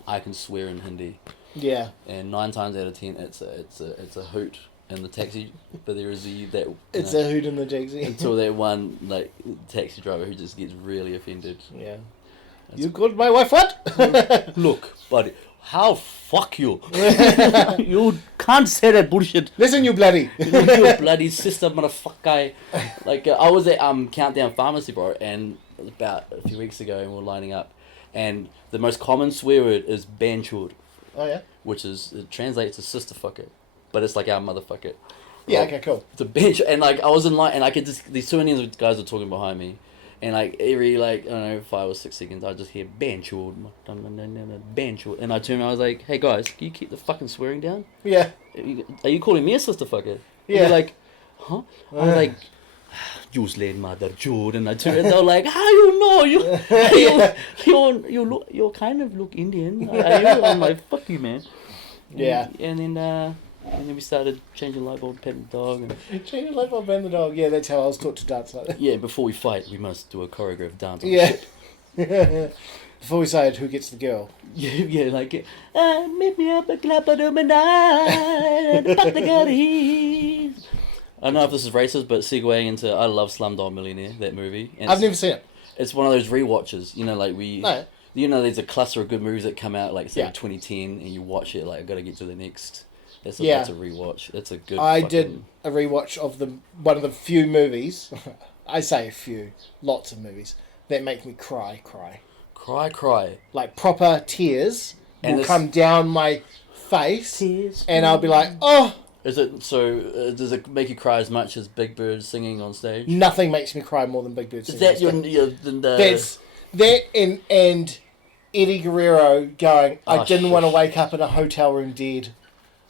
I can swear in Hindi. Yeah. And 9 times out of 10, it's a hoot in the taxi. But there is that. It's a hoot in the taxi. Until that one like taxi driver who just gets really offended. Yeah. You called my wife what? Look, buddy. How fuck you? You can't say that bullshit. Listen, you bloody. You bloody sister motherfucker. Like, I was at Countdown Pharmacy, bro, and it was about a few weeks ago, and we were lining up, and the most common swear word is banchud. Oh yeah. Which it translates to sister fucker, but it's like our motherfucker. Yeah. Like, Okay. Cool. it's a bench, and like I was in line, and I could just these 2 Indian guys were talking behind me. And like every 5 or 6 seconds, I just hear banchud, banchud, and I turn around, I was like, "Hey guys, can you keep the fucking swearing down? Yeah. Are you calling me a sister fucker?" Yeah. And they're like, "Huh?" I was like, "Use late mother Jordan." I took it. They're like, "How you know you kind of look Indian." I'm like, "Fuck you, man." Yeah. And then we started changing light bulb, petting the dog, and Changing light bulb and the dog. Yeah, that's how I was taught to dance like that. yeah. Before we fight, we must do a choreographed dance. Yeah. Before we decide who gets the girl. Yeah, like meet me up at Clapadominai, fuck the goodies. I don't know if this is racist, but segueing into I love Slumdog Millionaire, that movie. And I've never seen it. It's one of those rewatches, you know, like No. you know, there's a cluster of good movies that come out, like say Yeah. 2010, and you watch it like I gotta get to the next. That's a rewatch. That's a good. I did a rewatch of one of the few movies. I say a few, lots of movies that make me cry. Cry. Like proper tears And will come down my face, Tears. and I'll be like, oh. Is it so? Does it make you cry as much as Big Bird singing on stage? Nothing makes me cry more than Big Bird Is singing. that your the That's that and Eddie Guerrero going, I didn't want to wake up in a hotel room dead.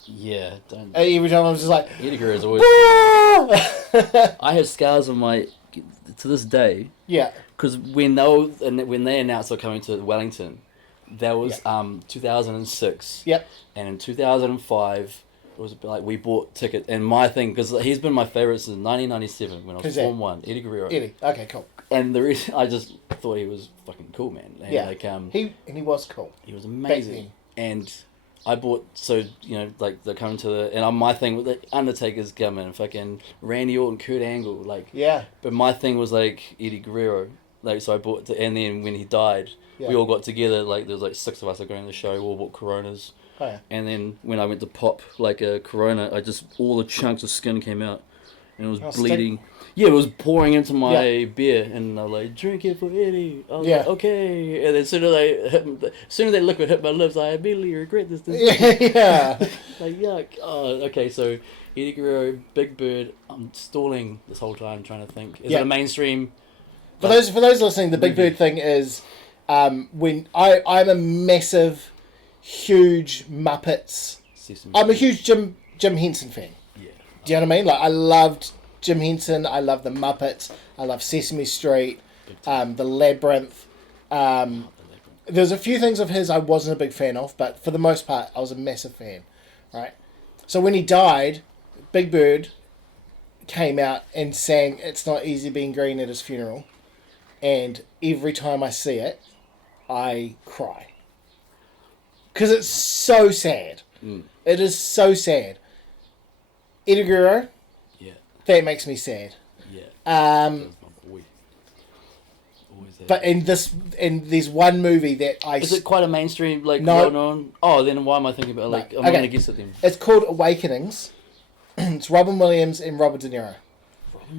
Yeah, don't. Every time I was just like, Eddie Guerrero's always. "Ah!" I have scars on my to this day. Yeah. Because when they announced they're coming to Wellington, that was 2006. Yep. And in 2005, it was like we bought tickets. And my thing, because he's been my favorite since 1997 when I was Who's that? Form 1, Eddie Guerrero. Eddie. Okay, cool. And the reason I just thought he was fucking cool, man. And Yeah. like He was cool. he was amazing. And I bought, so, you know, like, they're coming to the, and my thing with the Undertaker's coming, fucking Randy Orton, Kurt Angle, like, Yeah. but my thing was, like, Eddie Guerrero, like, so I bought, and then when he died, we all got together, like, there was, like, 6 of us that going to the show, we all bought Coronas, Oh, yeah. and then when I went to pop, like, a Corona, all the chunks of skin came out, and it was bleeding. Yeah, it was pouring into my beer, and I was like, "Drink it for Eddie." I was like, "Okay." And then as soon as that liquid hit my lips, I immediately regret this. Yeah. Like, yuck. Oh, okay, so Eddie Guerrero, Big Bird. I'm stalling this whole time trying to think. Is it a mainstream? For those listening, the Big Bird thing is when I'm a massive, huge Muppets. I'm a huge Jim Henson fan. Yeah. Do you know what I mean? Like, I loved Jim Henson. I love the Muppets. I love Sesame Street. The Labyrinth. There's a few things of his I wasn't a big fan of, but for the most part, I was a massive fan. Right. So when he died, Big Bird came out and sang "It's Not Easy Being Green" at his funeral, and every time I see it, I cry because it's so sad. It is so sad. Eddie Guerrero. That makes me sad. Yeah. But there's one movie that Is it quite a mainstream, like, No. well known? Oh, then why am I thinking about, like, I'm going to guess it then. It's called Awakenings. It's Robin Williams and Robert De Niro.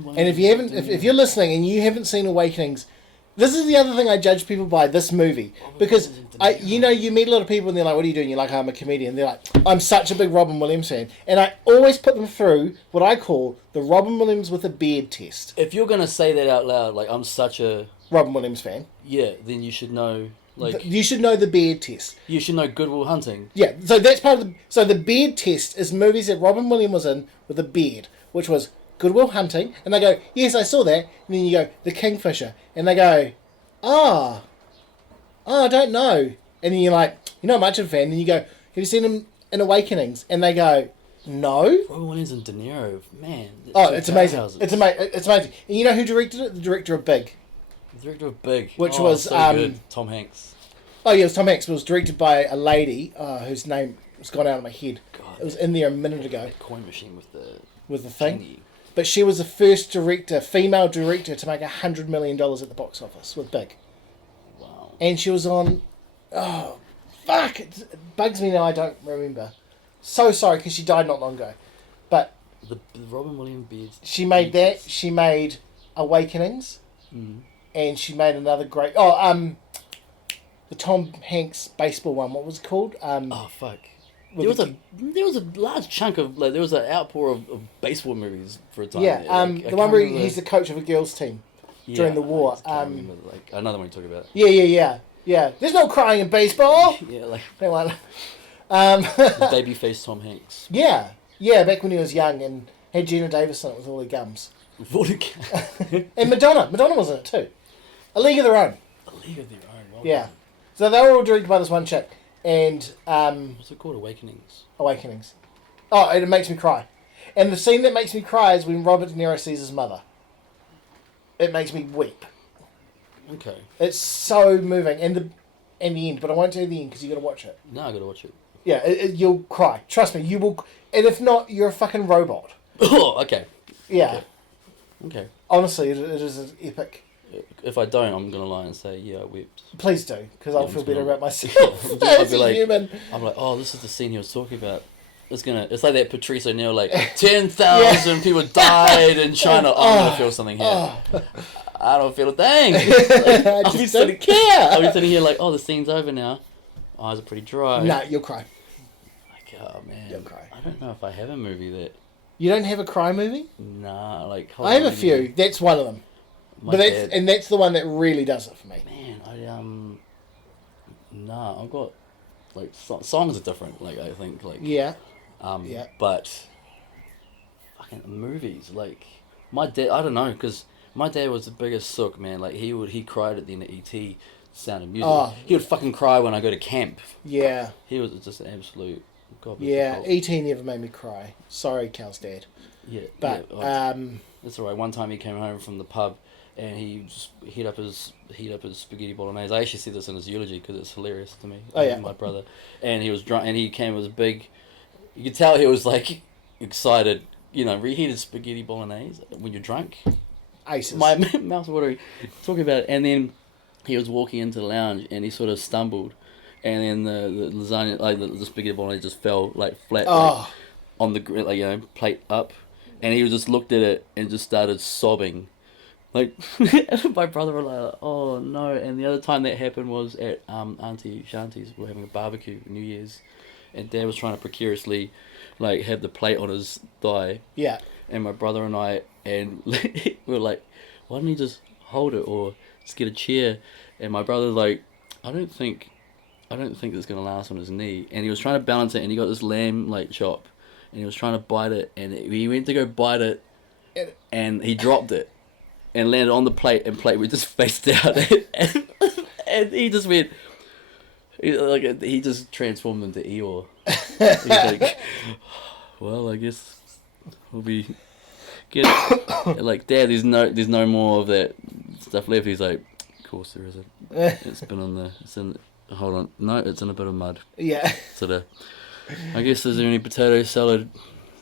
And if you haven't, if you're listening and you haven't seen Awakenings, this is the other thing I judge people by, this movie. Because, you meet a lot of people and they're like, "What are you doing?" You're like, "I'm a comedian." They're like, "I'm such a big Robin Williams fan." And I always put them through what I call the Robin Williams with a beard test. If you're going to say that out loud, like, I'm such a... Robin Williams fan. Yeah, then you should know, like... You should know the beard test. You should know Good Will Hunting. Yeah, so that's part of the... So the beard test is movies that Robin Williams was in with a beard, which was Good Will Hunting, and they go, "Yes, I saw that." And then you go, The Kingfisher, and they go, I don't know. And then you're like, "You're not much of a fan." And then you go, "Have you seen him in Awakenings?" And they go, "No." Robin Williams and De Niro, man. It's amazing. It's amazing. And you know who directed it? The director of Big. The director of Big. Which was... so good. Tom Hanks. Oh, yeah, it was Tom Hanks. But it was directed by a lady whose name has gone out of my head. God, it was in there a minute ago. That coin machine with the thing. Genie. But she was the first female director to make $100 million at the box office with Big. Wow. And she was on... Oh, fuck! It bugs me now I don't remember. So sorry, because she died not long ago. But... The Robin Williams beard. She made that. She made Awakenings. Mm. And she made another great... the Tom Hanks baseball one. What was it called? Fuck. There was a large chunk of, like, there was an outpour of baseball movies for a time. Yeah, the one where he's the coach of a girls' team during the war. I can't remember, like, another one you talk about. Yeah. There's no crying in baseball. Yeah, like... The babyface Tom Hanks. Yeah, back when he was young and had Gina Davis in it with all her gums. And Madonna was in it too. A League of Their Own. A League of Their Own. Well Yeah. done. So they were all directed by this one chick. And What's it called? Awakenings. Oh, and it makes me cry. And the scene that makes me cry is when Robert De Niro sees his mother. It makes me weep. Okay. It's so moving. And the end, but I won't tell you the end because you got to watch it. No, I got to watch it. Yeah, you'll cry. Trust me, you will. And if not, you're a fucking robot. Oh, okay. Yeah. Okay. Honestly, it is an epic. If I don't, I'm gonna lie and say, yeah, I wept. Please do, because I'll I'm feel just better gonna- about myself. I'll As be a like, human. I'm like, oh, this is the scene he was talking about. It's like that Patrice O'Neill, like 10,000 people died in China. Oh, I'm gonna feel something here. I don't feel a thing. I just don't care. I'll be sitting here like, oh, the scene's over now. Eyes are pretty dry. Nah, you'll cry. Like, oh man, You'll cry. I don't know if I have a movie that. You don't have a cry movie? Nah, like. I have a few. That's one of them. My dad, that's the one that really does it for me. man, nah, I've got like songs are different. Like I think like Yeah. but fucking movies like my dad. I don't know because my dad was the biggest sook, man. Like he cried at the end of E.T. Sound of Music. Oh. He would fucking cry when I go to camp. Yeah. He was just an absolute. God bless Yeah. his soul. E.T. never made me cry. Sorry, Kels' dad. Yeah, But yeah, that's alright. One time he came home from the pub and he just heat up his spaghetti bolognese. I actually see this in his eulogy because it's hilarious to me. Oh, yeah. My brother, and he was drunk and he came with big. You could tell he was like excited. You know, reheated spaghetti bolognese when you're drunk. Aces. My mouth's watering talking about it, and then he was walking into the lounge and he sort of stumbled, and then the lasagna, like the spaghetti bolognese, just fell like flat. Like, on the like plate up, and he just looked at it and just started sobbing, like my brother was like, oh no. And the other time that happened was at Auntie Shanti's. We were having a barbecue for New Year's, and Dad was trying to precariously like have the plate on his thigh. Yeah. And my brother and I we were like, why don't you just hold it or just get a chair? And my brother was like, I don't think it's gonna last on his knee. And he was trying to balance it, and he got this lamb like chop. And he was trying to bite it, and he went to go bite it, and he dropped it, and landed on the plate, and plate went just face down, and he just went, he just transformed into Eeyore. He's like, well, I guess we'll be like, Dad. There's no more of that stuff left. He's like, of course there isn't. It's in. Hold on, no, it's in a bit of mud. Yeah. Sort of. I guess is there any potato salad?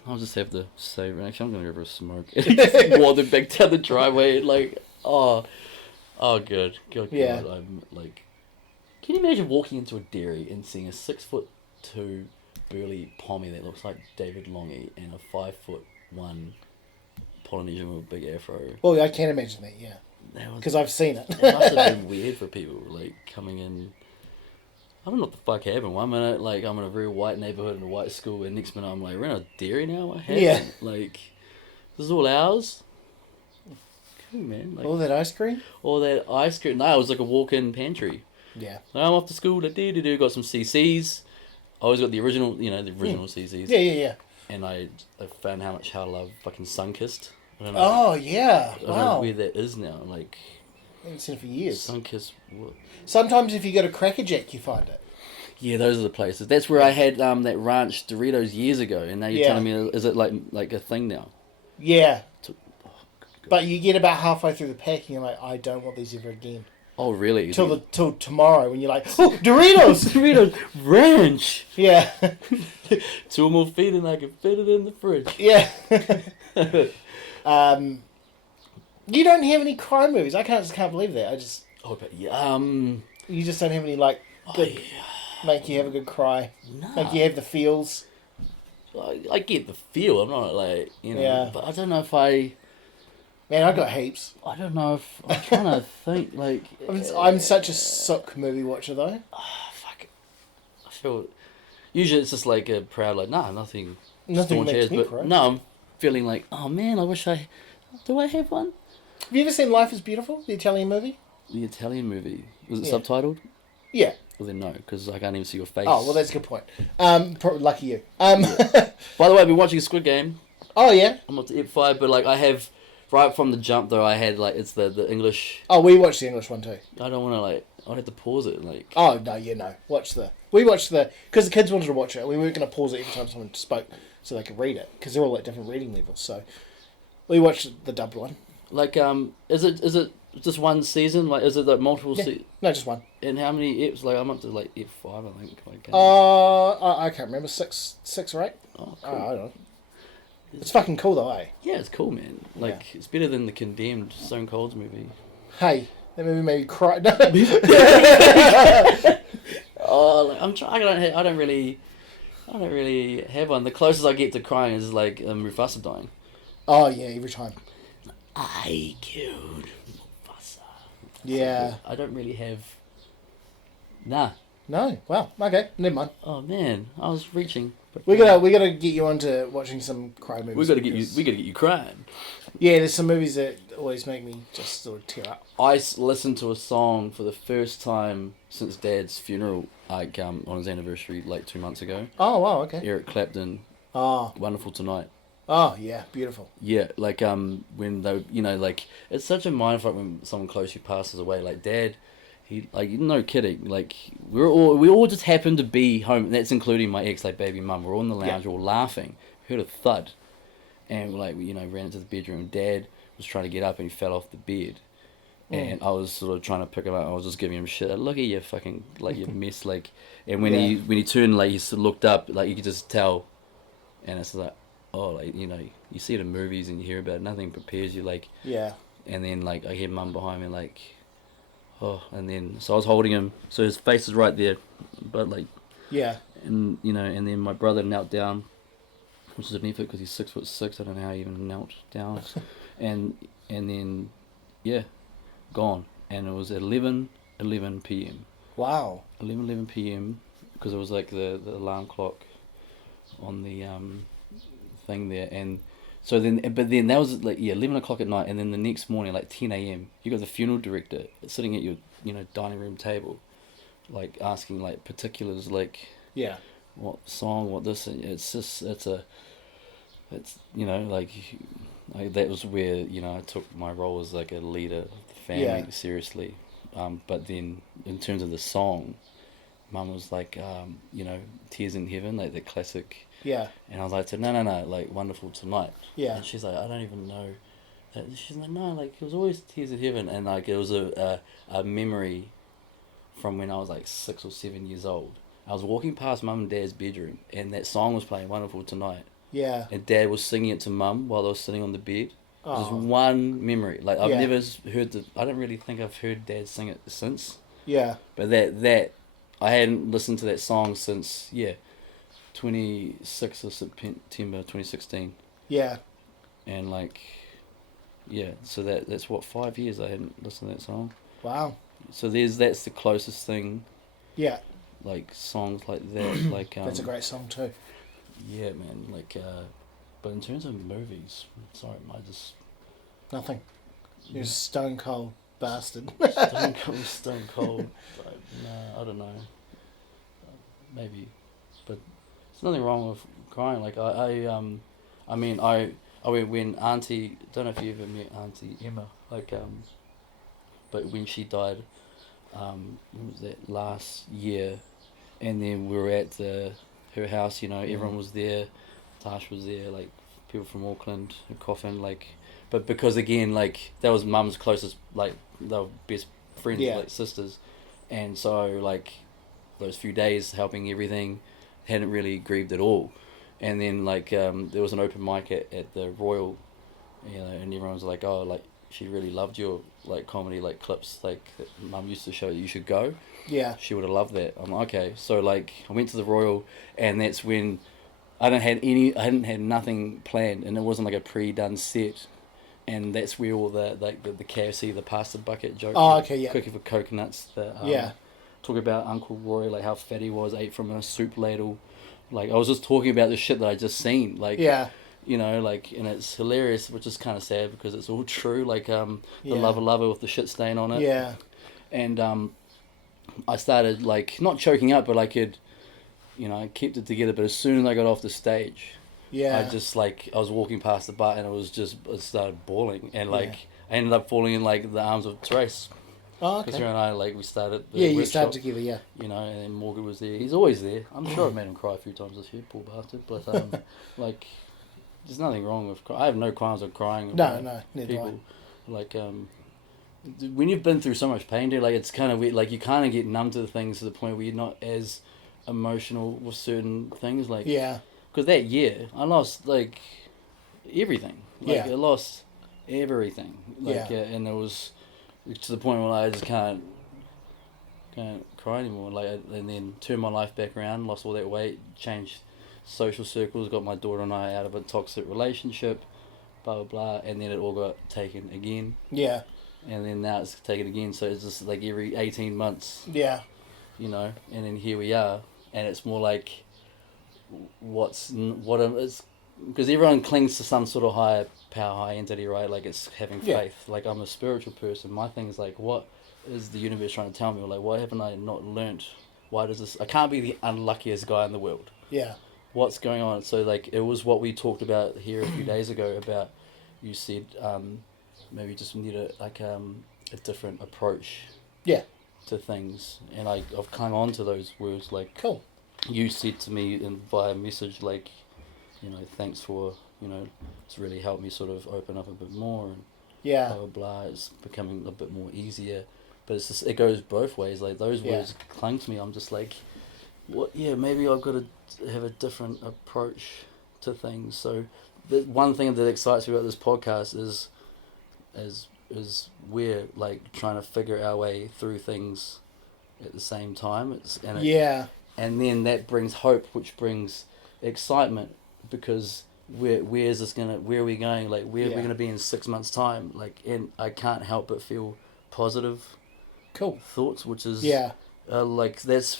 I'll just have to save it. Actually, I'm gonna go for a smoke. And he just walked back down the driveway, like, good. Yeah. God, I'm like, can you imagine walking into a dairy and seeing a 6'2" burly pommy that looks like David Longy and a 5'1" Polynesian with a big afro? Well, I can imagine that. Yeah. Because I've seen it. It must have been weird for people, like coming in. I don't know what the fuck happened. 1 minute, like, I'm in a very white neighborhood in a white school, and next minute I'm like, we're in a dairy now? What happened? Yeah. Like, this is all ours? Cool, man. Like, All that ice cream? all that ice cream. No, it was like a walk-in pantry. Yeah. So I'm off to school, got some CCs. I always got the original, CCs. Yeah. And I found how I love fucking Sunkissed. I don't know. Oh, yeah. I don't know Wow. where that is now. Like, I haven't seen it for years. Sunkissed, what? Sometimes if you go to Cracker Jack, you find it. Yeah, those are the places. That's where I had that ranch Doritos years ago, and now you're telling me, is it like a thing now? Yeah. Oh, God. But you get about halfway through the pack and you're like, I don't want these ever again. Oh, really? Till tomorrow when you're like, oh, Doritos! Doritos ranch! Yeah. 2 more feet and I can fit it in the fridge. Yeah. You don't have any crime movies. I just can't believe that. Oh, but yeah. You just don't have any good, make you have a good cry. Nah. Make you have the feels. I get the feel. I'm not like, Yeah. But I don't know if I got heaps. I don't know if I'm trying to think like. I'm such a sook movie watcher though. Fuck. I feel. Usually it's just like a proud like nothing. Nothing staunch makes as, me but cry. no, I'm feeling like, oh man, I wish I. Do I have one? Have you ever seen Life is Beautiful, the Italian movie? The Italian movie, was it Yeah. subtitled? Yeah. Well then no, because I can't even see your face. Oh well, that's a good point. Lucky you. By the way, I've been watching Squid Game. Oh yeah. I'm up to Ep4, but like I have right from the jump though, I had like it's the English. Oh, we watched the English one too. I don't want to like. I had to pause it like. Oh no, yeah, no. We watched because the kids wanted to watch it. We weren't going to pause it every time someone spoke, so they could read it because they're all at different reading levels. So we watched the dubbed one. Like is it just one season? Like is it like multiple? Yeah. No, just one. And how many eps? Like I'm up to like Ep5, I think. Like, I can't remember, six or eight. Oh, cool. I don't know. It's fucking cool though, eh? Yeah, it's cool, man. Like it's better than the Condemned Stone Cold's movie. Hey, that movie made me cry. No. Oh, like, I'm trying. I don't really have one. The closest I get to crying is like Mufasa dying. Oh yeah, every time. I killed Mufasa. Yeah. So, I don't really have. Nah. No. Well, okay. Never mind. Oh man, I was reaching. But We gotta get you onto watching some cry movies. We gotta get you crying. Yeah, there's some movies that always make me just sort of tear up. I listened to a song for the first time since Dad's funeral, like on his anniversary, like 2 months ago. Oh wow, okay. Eric Clapton. Oh. Wonderful Tonight. Oh yeah, beautiful. Yeah, like when they, like it's such a mindfuck when someone close to you passes away. Like Dad, he like no kidding. Like we all just happened to be home. And that's including my ex, like baby mum. We're all in the lounge, we're all laughing. Heard a thud, and like ran into the bedroom. Dad was trying to get up and he fell off the bed. And I was sort of trying to pick him up. I was just giving him shit. Look at you fucking like you mess like. And when he turned, like he sort of looked up, like you could just tell, and it's like, oh, like you see it in movies and you hear about it. Nothing prepares you like. Yeah. And then like I hear mum behind me like, oh, and then so I was holding him, so his face is right there, but like. Yeah. And and then my brother knelt down, which is an effort because he's 6'6". I don't know how he even knelt down, and then, yeah. Gone, and it was at 11 p.m. Wow. 11 p.m. because it was like the alarm clock on the thing there, and so then that was like 11 o'clock at night, and then the next morning like 10 a.m. you got the funeral director sitting at your dining room table, like asking like particulars like what song, what this, and it's like that was where I took my role as like a leader of the family seriously, but then in terms of the song, Mum was like Tears in Heaven, like the classic, and I was like no, like Wonderful Tonight, and she's like I don't even know that. She's like no, like it was always Tears in Heaven, and like it was a memory from when I was like 6 or 7 years old. I was walking past Mum and Dad's bedroom and that song was playing, Wonderful Tonight. Yeah. And Dad was singing it to Mum while they were sitting on the bed. Just one memory. Like I've never heard I don't really think I've heard Dad sing it since. Yeah. But that I hadn't listened to that song since 26th of September 2016. Yeah. And like so that's what 5 years I hadn't listened to that song. Wow. So that's the closest thing. Yeah. Like songs like that, like that's a great song too. Yeah, man. Like, but in terms of movies, sorry, I just nothing. You're a stone cold bastard. Stone cold. But, no, I don't know. Maybe, but there's nothing wrong with crying. Like I mean when Auntie, don't know if you ever met Auntie Emma. Like but when she died, when was that, last year, and then we were at her house, everyone was there, Tash was there, like people from Auckland, her coffin, like, but because again, like that was Mum's closest, like they were best friends, like sisters, and so like those few days helping everything, hadn't really grieved at all, and then like there was an open mic at the Royal, and everyone was like, oh, like she really loved your like comedy like clips like that Mum used to show that you should go. Yeah. She would have loved that. I'm like, okay. So like I went to the Royal, and that's when I hadn't had nothing planned, and it wasn't like a pre-done set, and that's where all the KFC, the pasta bucket joke. Oh, okay, yeah. Cooking for coconuts. Talk about Uncle Roy, like how fat he was, ate from a soup ladle. Like I was just talking about the shit that I just seen. Like like, and it's hilarious, which is kind of sad because it's all true. Like the lover with the shit stain on it. Yeah. And I started like not choking up, but I could, I kept it together. But as soon as I got off the stage, Yeah. I was walking past the bar and I started bawling and like Yeah. I ended up falling in like the arms of Trace. Oh, Because okay. her and I, like, we started the Yeah, you workshop, started together, yeah. you know, and then Morgan was there. He's always there. I'm sure I've made him cry a few times this year, poor bastard. But, like, there's nothing wrong with I have no qualms of crying. No, neither do I. People. Like, when you've been through so much pain, dude, like, it's kind of weird. Like, you kind of get numb to the things to the point where you're not as emotional with certain things. Like, Yeah. because that year, I lost, like, everything. Like, Yeah. I lost everything. Like, Yeah. and it was to the point where I just can't cry anymore. Like, and then turned my life back around, lost all that weight, changed social circles, got my daughter and I out of a toxic relationship, blah blah blah, and then it all got taken again. Yeah. And then now it's taken again, so it's just like every 18 months. Yeah. You know, and then here we are, and it's more like, it's because everyone clings to some sort of higher power, high entity, right? Like it's having faith. Like I'm a spiritual person. My thing is like, what is the universe trying to tell me? Or like, why haven't I not learnt? Why does this? I can't be the unluckiest guy in the world. Yeah. What's going on? So like, it was what we talked about here a few days ago about. You said maybe just need a different approach. Yeah. To things, and I've clung on to those words. Like, cool. You said to me via message, like, you know, thanks for, you know, it's really helped me sort of open up a bit more and yeah, blah blah blah. It's becoming a bit more easier, but it's just, it goes both ways. Like those words clung to me. I'm just like, what? Yeah, maybe I've got to have a different approach to things. So the one thing that excites me about this podcast is we're like trying to figure our way through things at the same time. And then that brings hope, which brings excitement, because where are we going? Like where are we gonna be in 6 months' time? Like, and I can't help but feel positive thoughts, which is like that's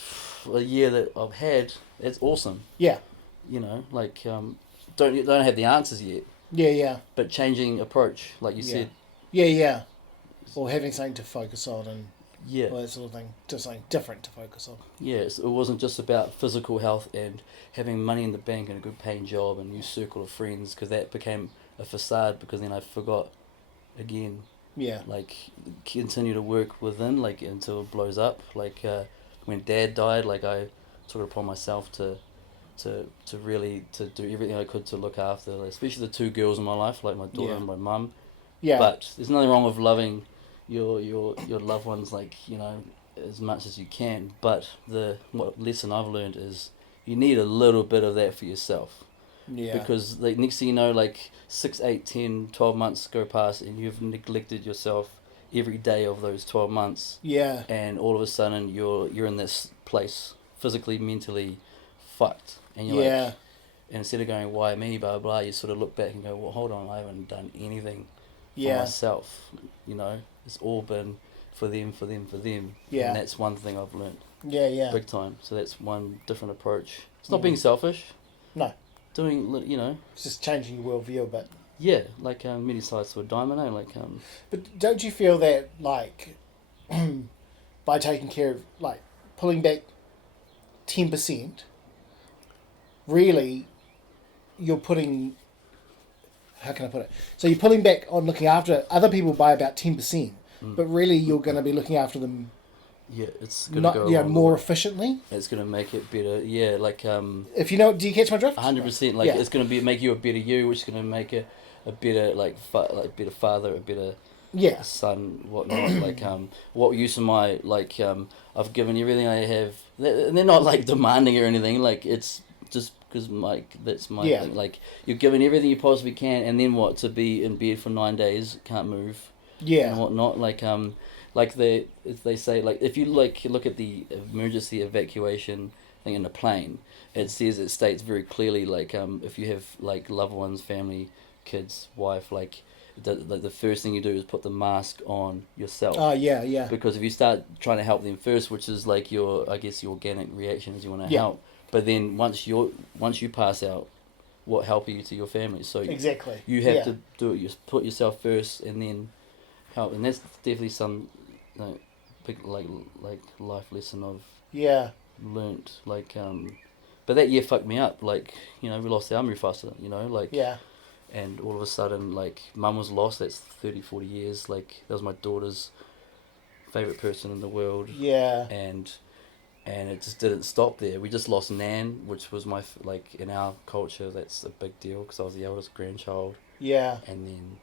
a year that I've had. It's awesome. Yeah. You know, like don't have the answers yet. Yeah. But changing approach, like you said. Yeah. Or having something to focus on and all that sort of thing. Just something different to focus on. Yes, it wasn't just about physical health and having money in the bank and a good paying job and a new circle of friends, because that became a facade, because then I forgot again. Yeah. Like, continue to work within, like, until it blows up. Like, when Dad died, like, I took it upon myself to really do everything I could to look after, like, especially the two girls in my life, like my daughter and my mum. Yeah. But there's nothing wrong with loving your loved ones, like, you know, as much as you can. But what lesson I've learned is you need a little bit of that for yourself. Yeah. Because like next thing you know, like 6, 8, 10, 12 months go past and you've neglected yourself every day of those 12 months. Yeah. And all of a sudden you're in this place, physically, mentally fucked. And you're like, and instead of going, why me, blah, blah, blah, you sort of look back and go, well, hold on, I haven't done anything for myself. You know, it's all been for them. Yeah. And that's one thing I've learned. Yeah. Big time. So that's one different approach. It's not being selfish. No. Doing, you know. It's just changing your worldview a bit. Yeah, like many sides to a diamond, eh? Like. But don't you feel that, like, by taking care of, like, pulling back 10%, really, you're putting. How can I put it? So you're pulling back on looking after other people by about 10%, but really you're going to be looking after them. Yeah, it's going to go more efficiently. It's going to make it better. Yeah, like if you know, do you catch my drift? 100%. Like it's going to make you a better you, which is going to make a better better father, a better son, whatnot. Like what use of my I've given everything I have, and they're not like demanding or anything. Like it's just because that's my thing. Like you're giving everything you possibly can, and then what, to be in bed for 9 days, can't move. Yeah. And whatnot. Like they say, like if you look at the emergency evacuation thing in a plane, it states very clearly, like if you have like loved ones, family, kids, wife, like the first thing you do is put the mask on yourself. Oh yeah. Because if you start trying to help them first, which is like your organic reaction is you want to help, but then once you pass out, what help are you to your family? So exactly, you have to do it. You put yourself first, and then help, and that's definitely some big like life lesson I've learnt. Like but that year fucked me up. Like, you know, we lost our Mufasa, you know, like, Yeah. and all of a sudden, like, mum was lost. That's 30, 40 years. Like, that was my daughter's favourite person in the world. Yeah. And it just didn't stop there. We just lost Nan, which was like, in our culture, that's a big deal because I was the eldest grandchild. Yeah. And then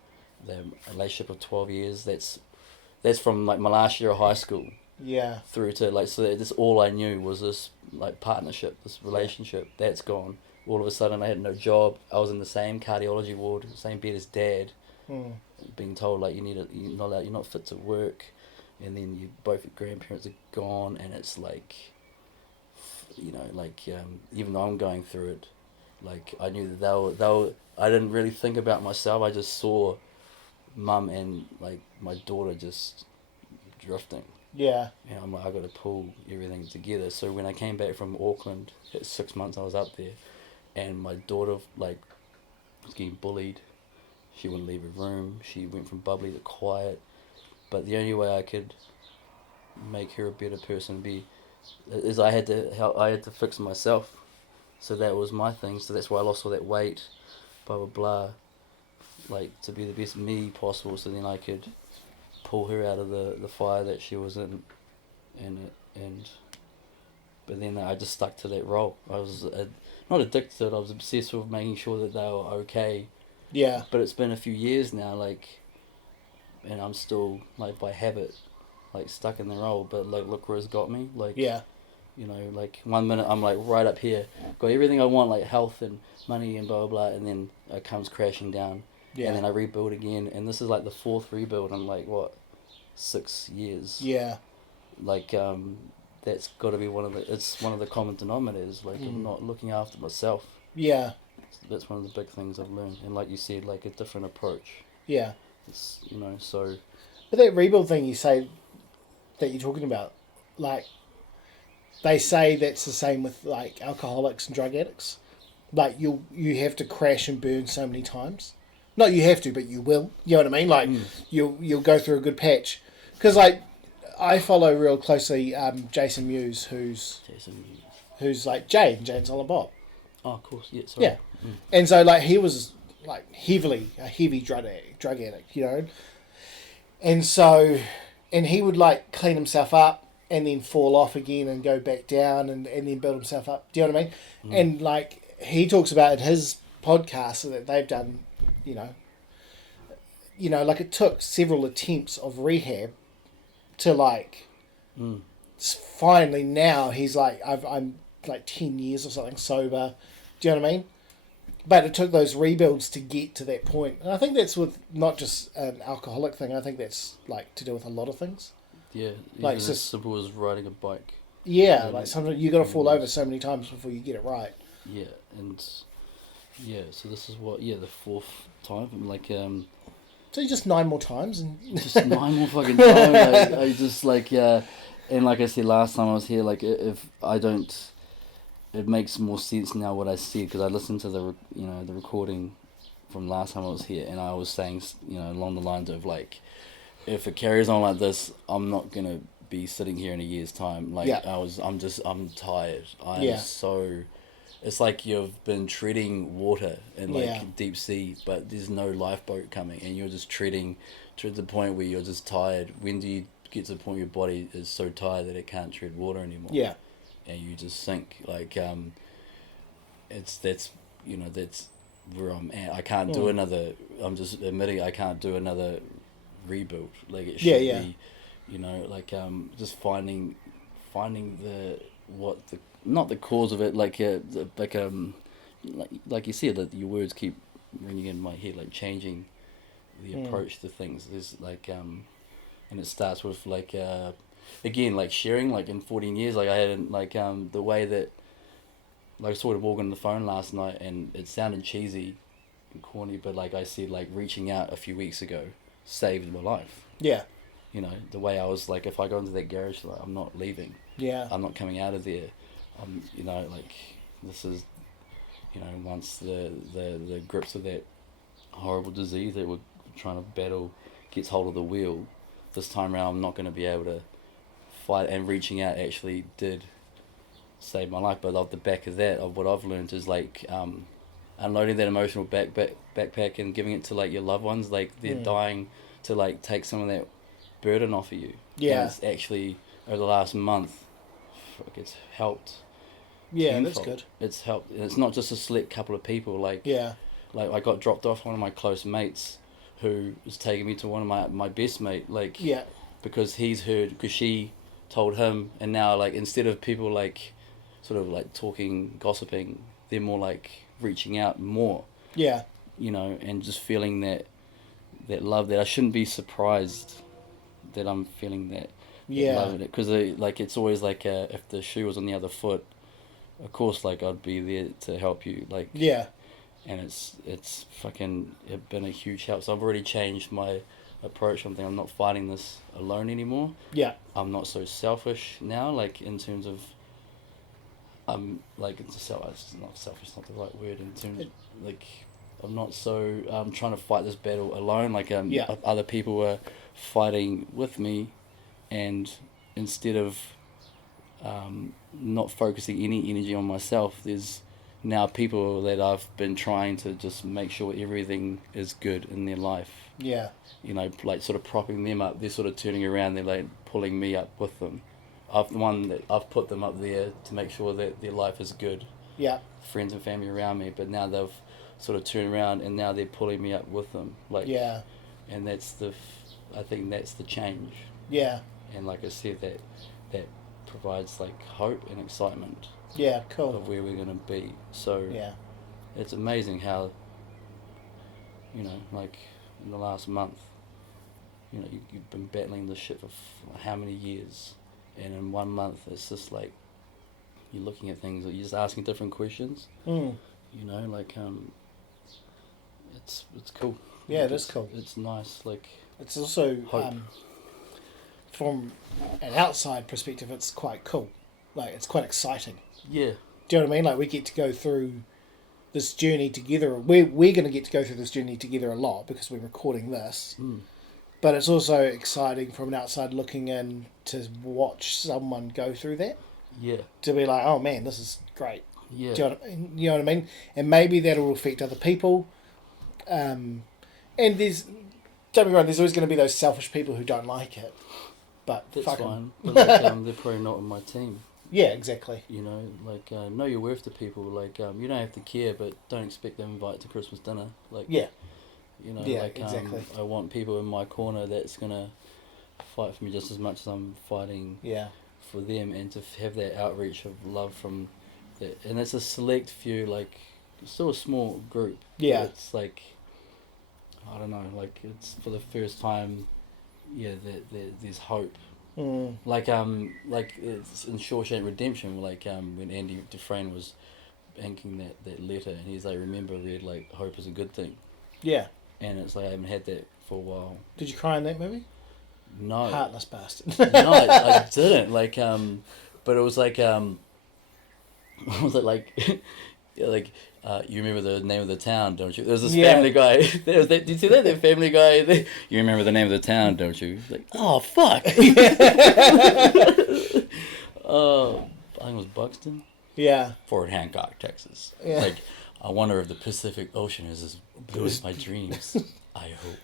the relationship of 12 years, that's from, like, my last year of high school Yeah. through to, like, so that's all I knew was this, like, partnership, this relationship. That's gone. All of a sudden I had no job. I was in the same cardiology ward, same bed as Dad, being told, like, you're not fit to work, and then both your grandparents are gone, and it's like, you know, like, even though I'm going through it, like, I knew that they were, I didn't really think about myself. I just saw mum and, like, my daughter just drifting. Yeah. And I'm like, I got to pull everything together. So when I came back from Auckland, at 6 months I was up there, and my daughter, like, was getting bullied. She wouldn't leave her room. She went from bubbly to quiet. But the only way I could make her a better person is I had to fix myself. So that was my thing. So that's why I lost all that weight, blah blah blah. Like, to be the best me possible, so then I could pull her out of the fire that she was in, and but then I just stuck to that role. I was not addicted to it. I was obsessed with making sure that they were okay. Yeah. But it's been a few years now, like, and I'm still, like, by habit, like, stuck in the role. But, like, look where it's got me. Like, Yeah. you know, like, 1 minute I'm, like, right up here, got everything I want, like health and money and blah blah blah, and then it comes crashing down. Yeah. And then I rebuild again, and this is, like, the 4th rebuild in, like, what, 6 years. Yeah. Like, that's got to be one of the common denominators, like, of not looking after myself. Yeah. That's one of the big things I've learned, and, like you said, like, a different approach. Yeah. It's, you know, so. But that rebuild thing you say that you're talking about, like, they say that's the same with, like, alcoholics and drug addicts. Like, you have to crash and burn so many times. Not you have to, but you will. You know what I mean? Like, you'll go through a good patch. Because, like, I follow real closely Jason Mewes, who's like Jane, Jane's Silent Bob. Oh, of course, yeah, sorry. Yeah. And so, like, he was, like, a heavy drug addict, you know? And so, and he would, like, clean himself up and then fall off again and go back down and then build himself up. Do you know what I mean? And, like, he talks about in his podcast that they've done, you know, like, it took several attempts of rehab to, like, finally now he's like, I'm like 10 years or something sober. Do you know what I mean? But it took those rebuilds to get to that point. And I think that's with not just an alcoholic thing. I think that's, like, to do with a lot of things. Yeah, like, even as simple as riding a bike. Yeah, like, sometimes you got to fall over so many times before you get it right. Yeah, and yeah, so this is what, the 4th time. I'm like, so just 9 more times and just 9 more fucking times. I just, like, and like I said last time I was here, like, if I don't, it makes more sense now what I said, because I listened to the recording from last time I was here, and I was saying, you know, along the lines of, like, if it carries on like this, I'm not gonna be sitting here in a year's time. Like, I'm tired. So, it's like you've been treading water in, like, deep sea, but there's no lifeboat coming, and you're just treading to the point where you're just tired. When do you get to the point where your body is so tired that it can't tread water anymore? Yeah. And you just sink. Like, that's where I'm at. I can't do another. I'm just admitting I can't do another rebuild. Like, it should be, you know, like, just finding not the cause of it, like you said, that your words keep ringing in my head, like, changing the approach to things. There's, like, and it starts with, like, again, like, sharing, like, in 14 years, like, I hadn't, like, the way that, like, I saw the Morgan on the phone last night, and it sounded cheesy and corny, but, like I said, like, reaching out a few weeks ago saved my life. Yeah. You know, the way I was, like, if I go into that garage, like, I'm not leaving. Yeah. I'm not coming out of there. You know, like, this is, you know, once the grips of that horrible disease that we're trying to battle gets hold of the wheel, this time around I'm not going to be able to fight, and reaching out actually did saved my life. But off the back of that, of what I've learned is like unloading that emotional backpack and giving it to like your loved ones. Like they're dying to like take some of that burden off of you. Yeah. And it's actually over the last month, it's helped. Yeah, that's tenfold. good. It's helped. And it's not just a select couple of people. Like like I got dropped off one of my close mates, who was taking me to one of my best mate. Like because he's heard, because she told him, and now like instead of people like sort of like talking, gossiping, they're more like reaching out more. Yeah. You know, and just feeling that love, that I shouldn't be surprised that I'm feeling that. Yeah. Because like it's always like if the shoe was on the other foot, of course like I'd be there to help you. Like and it's fucking been a huge help. So I've already changed my approach. I'm not fighting this alone anymore. Yeah. I'm not so selfish now, like in terms of like it's not selfish, not the right word, in terms of, like I'm not so trying to fight this battle alone. Like other people are fighting with me, and instead of not focusing any energy on myself, there's now people that I've been trying to just make sure everything is good in their life. Yeah. You know, like sort of propping them up. They're sort of turning around. They're like pulling me up with them. I've put them up there to make sure that their life is good. Yeah. Friends and family around me, but now they've sort of turned around and now they're pulling me up with them. Like and that's I think that's the change. Yeah. And like I said, that provides like hope and excitement. Yeah, cool. Of where we're gonna be. So it's amazing how, you know, like in the last month, you know, you've been battling this shit for how many years, and in 1 month it's just like you're looking at things, you're just asking different questions. You know, like it's cool. Yeah, it is cool. It's nice. Like it's also hope. From an outside perspective, it's quite cool. Like it's quite exciting. Yeah. Do you know what I mean? Like we get to go through this journey together. We're going to get to go through this journey together a lot because we're recording this. But it's also exciting from an outside looking in to watch someone go through that. Yeah. To be like, oh man, this is great. Yeah. Do you know what I mean? And maybe that'll affect other people. And don't be wrong, there's always going to be those selfish people who don't like it. But that's fine. But like, they're probably not on my team. Yeah, exactly. You know, like know your worth to people. Like you don't have to care, but don't expect them to invite to Christmas dinner. Like you know, like exactly. I want people in my corner that's gonna fight for me just as much as I'm fighting for them, and to have that outreach of love from that. And it's a select few, like it's still a small group. Yeah, it's like I don't know, like it's for the first time. Yeah, there's hope. Like it's in Shawshank Redemption, like when Andy Dufresne was inking that letter, and he's like, remember, read like hope is a good thing. Yeah. And it's like I haven't had that for a while. Did you cry in that movie? No. Heartless bastard. No, I didn't. Like but it was like was it like like you remember the name of the town, don't you? There's this Family Guy. Did you see that? That Family Guy. You remember the name of the town, don't you? Like, oh fuck. I think it was Buxton. Yeah. Fort Hancock, Texas. Yeah. Like, I wonder if the Pacific Ocean is as blue as my dreams. I hope.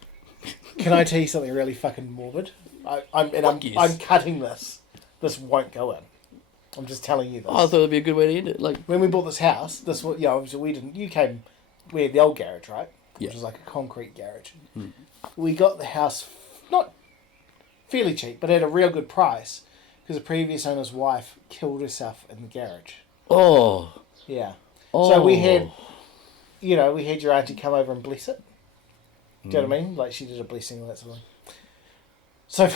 Can I tell you something really fucking morbid? I'm cutting this. This won't go in. I'm just telling you this. Oh, I thought it'd be a good way to end it. Like when we bought this house, obviously we didn't. You came. We had the old garage, right? Yeah. Which was like a concrete garage. We got the house not fairly cheap, but at a real good price because the previous owner's wife killed herself in the garage. Oh. Yeah. Oh. So we had, we had your auntie come over and bless it. Do you know what I mean? Like she did a blessing and that sort of thing. So.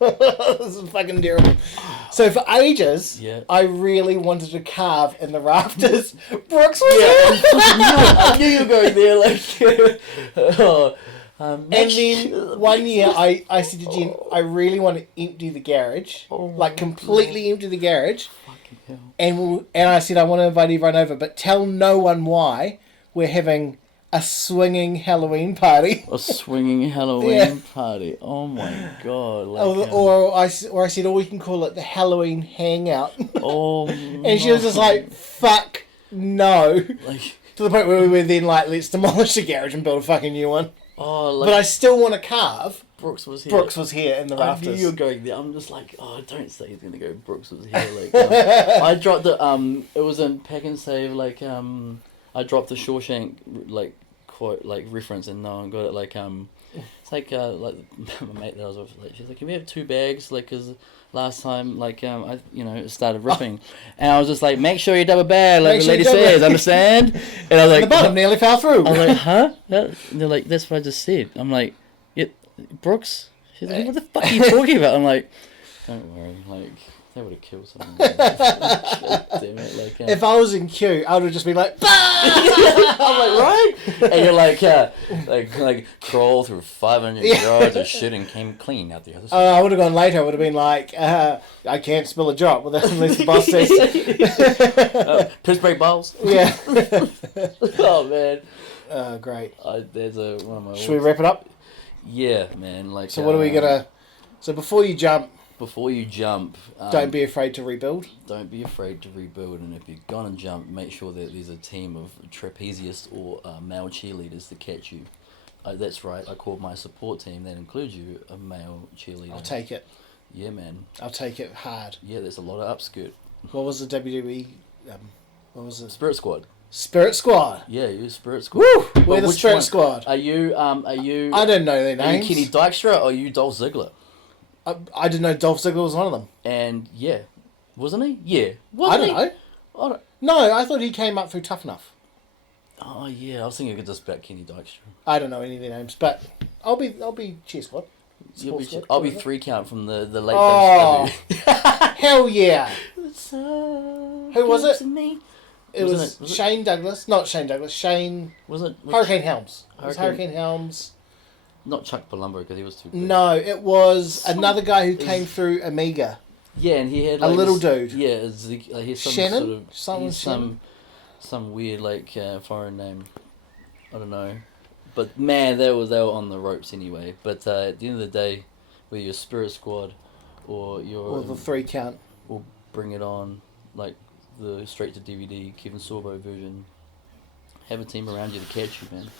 This is fucking terrible. So for ages, I really wanted to carve in the rafters. Brooks was I knew you were going there. And then one year, I said to Jen, I really want to empty the garage, like completely empty the garage. Fucking hell. And I said I want to invite everyone over, but tell no one why we're having a swinging Halloween party. A swinging Halloween party. Oh my god! Like, or I said, we can call it the Halloween hangout. Oh. And she was just like, "Fuck no!" Like, to the point where we were then like, "Let's demolish the garage and build a fucking new one." oh, like, but I still want to carve. Brooks was here. Brooks was here in the rafters. I knew you were going there. I'm just like, oh, don't say he's gonna go. Brooks was here. Like, I dropped the it was in Pack and Save. Like, I dropped the Shawshank like quote like reference, and no one got it. Like, it's like my mate that I was with. Like, she's like, can we have 2 bags? Like, cause last time like I it started ripping, and I was just like, make sure you double bag, like the lady says, understand? And I was like, the bottom nearly fell through. I was like, huh? And they're like, that's what I just said. I'm like, Brooks? She's like, what the fuck are you talking about? I'm like, don't worry, like, they would have killed someone. Damn it, like, if I was in queue, I would have just been like, bah! I'm like, right? And you're like, like crawl through 500 yards of shit and came clean out the other side. I would have gone later. I would have been like, I can't spill a drop unless the boss says. Piss break balls. Yeah. Oh, man. Great. There's one of my... Should we wrap it up? Yeah, man. Like. So what are we gonna? So before you jump, don't be afraid to rebuild. Don't be afraid to rebuild, and if you're gonna jump, make sure that there's a team of trapeziists or male cheerleaders to catch you. That's right. I called my support team. That includes you, a male cheerleader. I'll take it. Yeah, man. I'll take it hard. Yeah, there's a lot of upskirt. What was the WWE? What was it? Spirit Squad. Spirit Squad. Yeah, you're Spirit Squad. Woo! We're the Spirit Squad. Are you? I don't know their names. Are you Kenny Dykstra or are you Dolph Ziggler? I didn't know Dolph Ziggler was one of them. And yeah, wasn't he? Yeah. I don't know. No, I thought he came up through Tough Enough. Oh yeah, I was thinking just about Kenny Dykstra. I don't know any of their names, but I'll be Cheer Squad. I'll be 3 count from the late. Oh, hell yeah! Who was it? It was Shane Douglas. Not Shane Douglas. Shane... Was it... Hurricane Helms. It was Hurricane Helms. Not Chuck Palumbo, because he was too big. No, it was another guy who came through Amiga. Yeah, and he had... Like, a little dude. Yeah, he's some Shannon? sort of... Some weird, like, foreign name. I don't know. But, man, they were on the ropes anyway. But at the end of the day, whether you're Spirit Squad or you're... Or the 3 count. Or Bring It On, like... the straight to DVD Kevin Sorbo version. Have a team around you to catch you, man.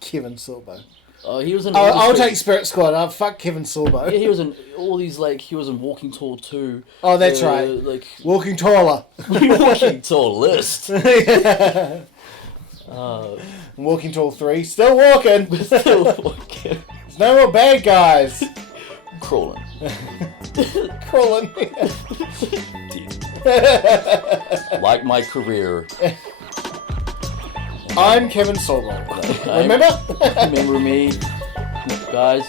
Kevin Sorbo. Oh, he was in. I'll take Spirit Squad. I'll fuck Kevin Sorbo. Yeah, he was in all these he was in Walking Tall 2. Oh, that's right. Like Walking Taller. Walking Tall list. Yeah. Walking Tall 3. Still walking. Still walking. There's no more bad guys. Crawling. Crawling. Like my career. I'm Kevin Sorbo. Remember me, guys.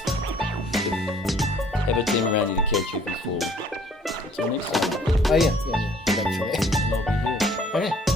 Have a team around you to catch you before. Until next time. Oh yeah. Thanks for that. I'll be here. Okay.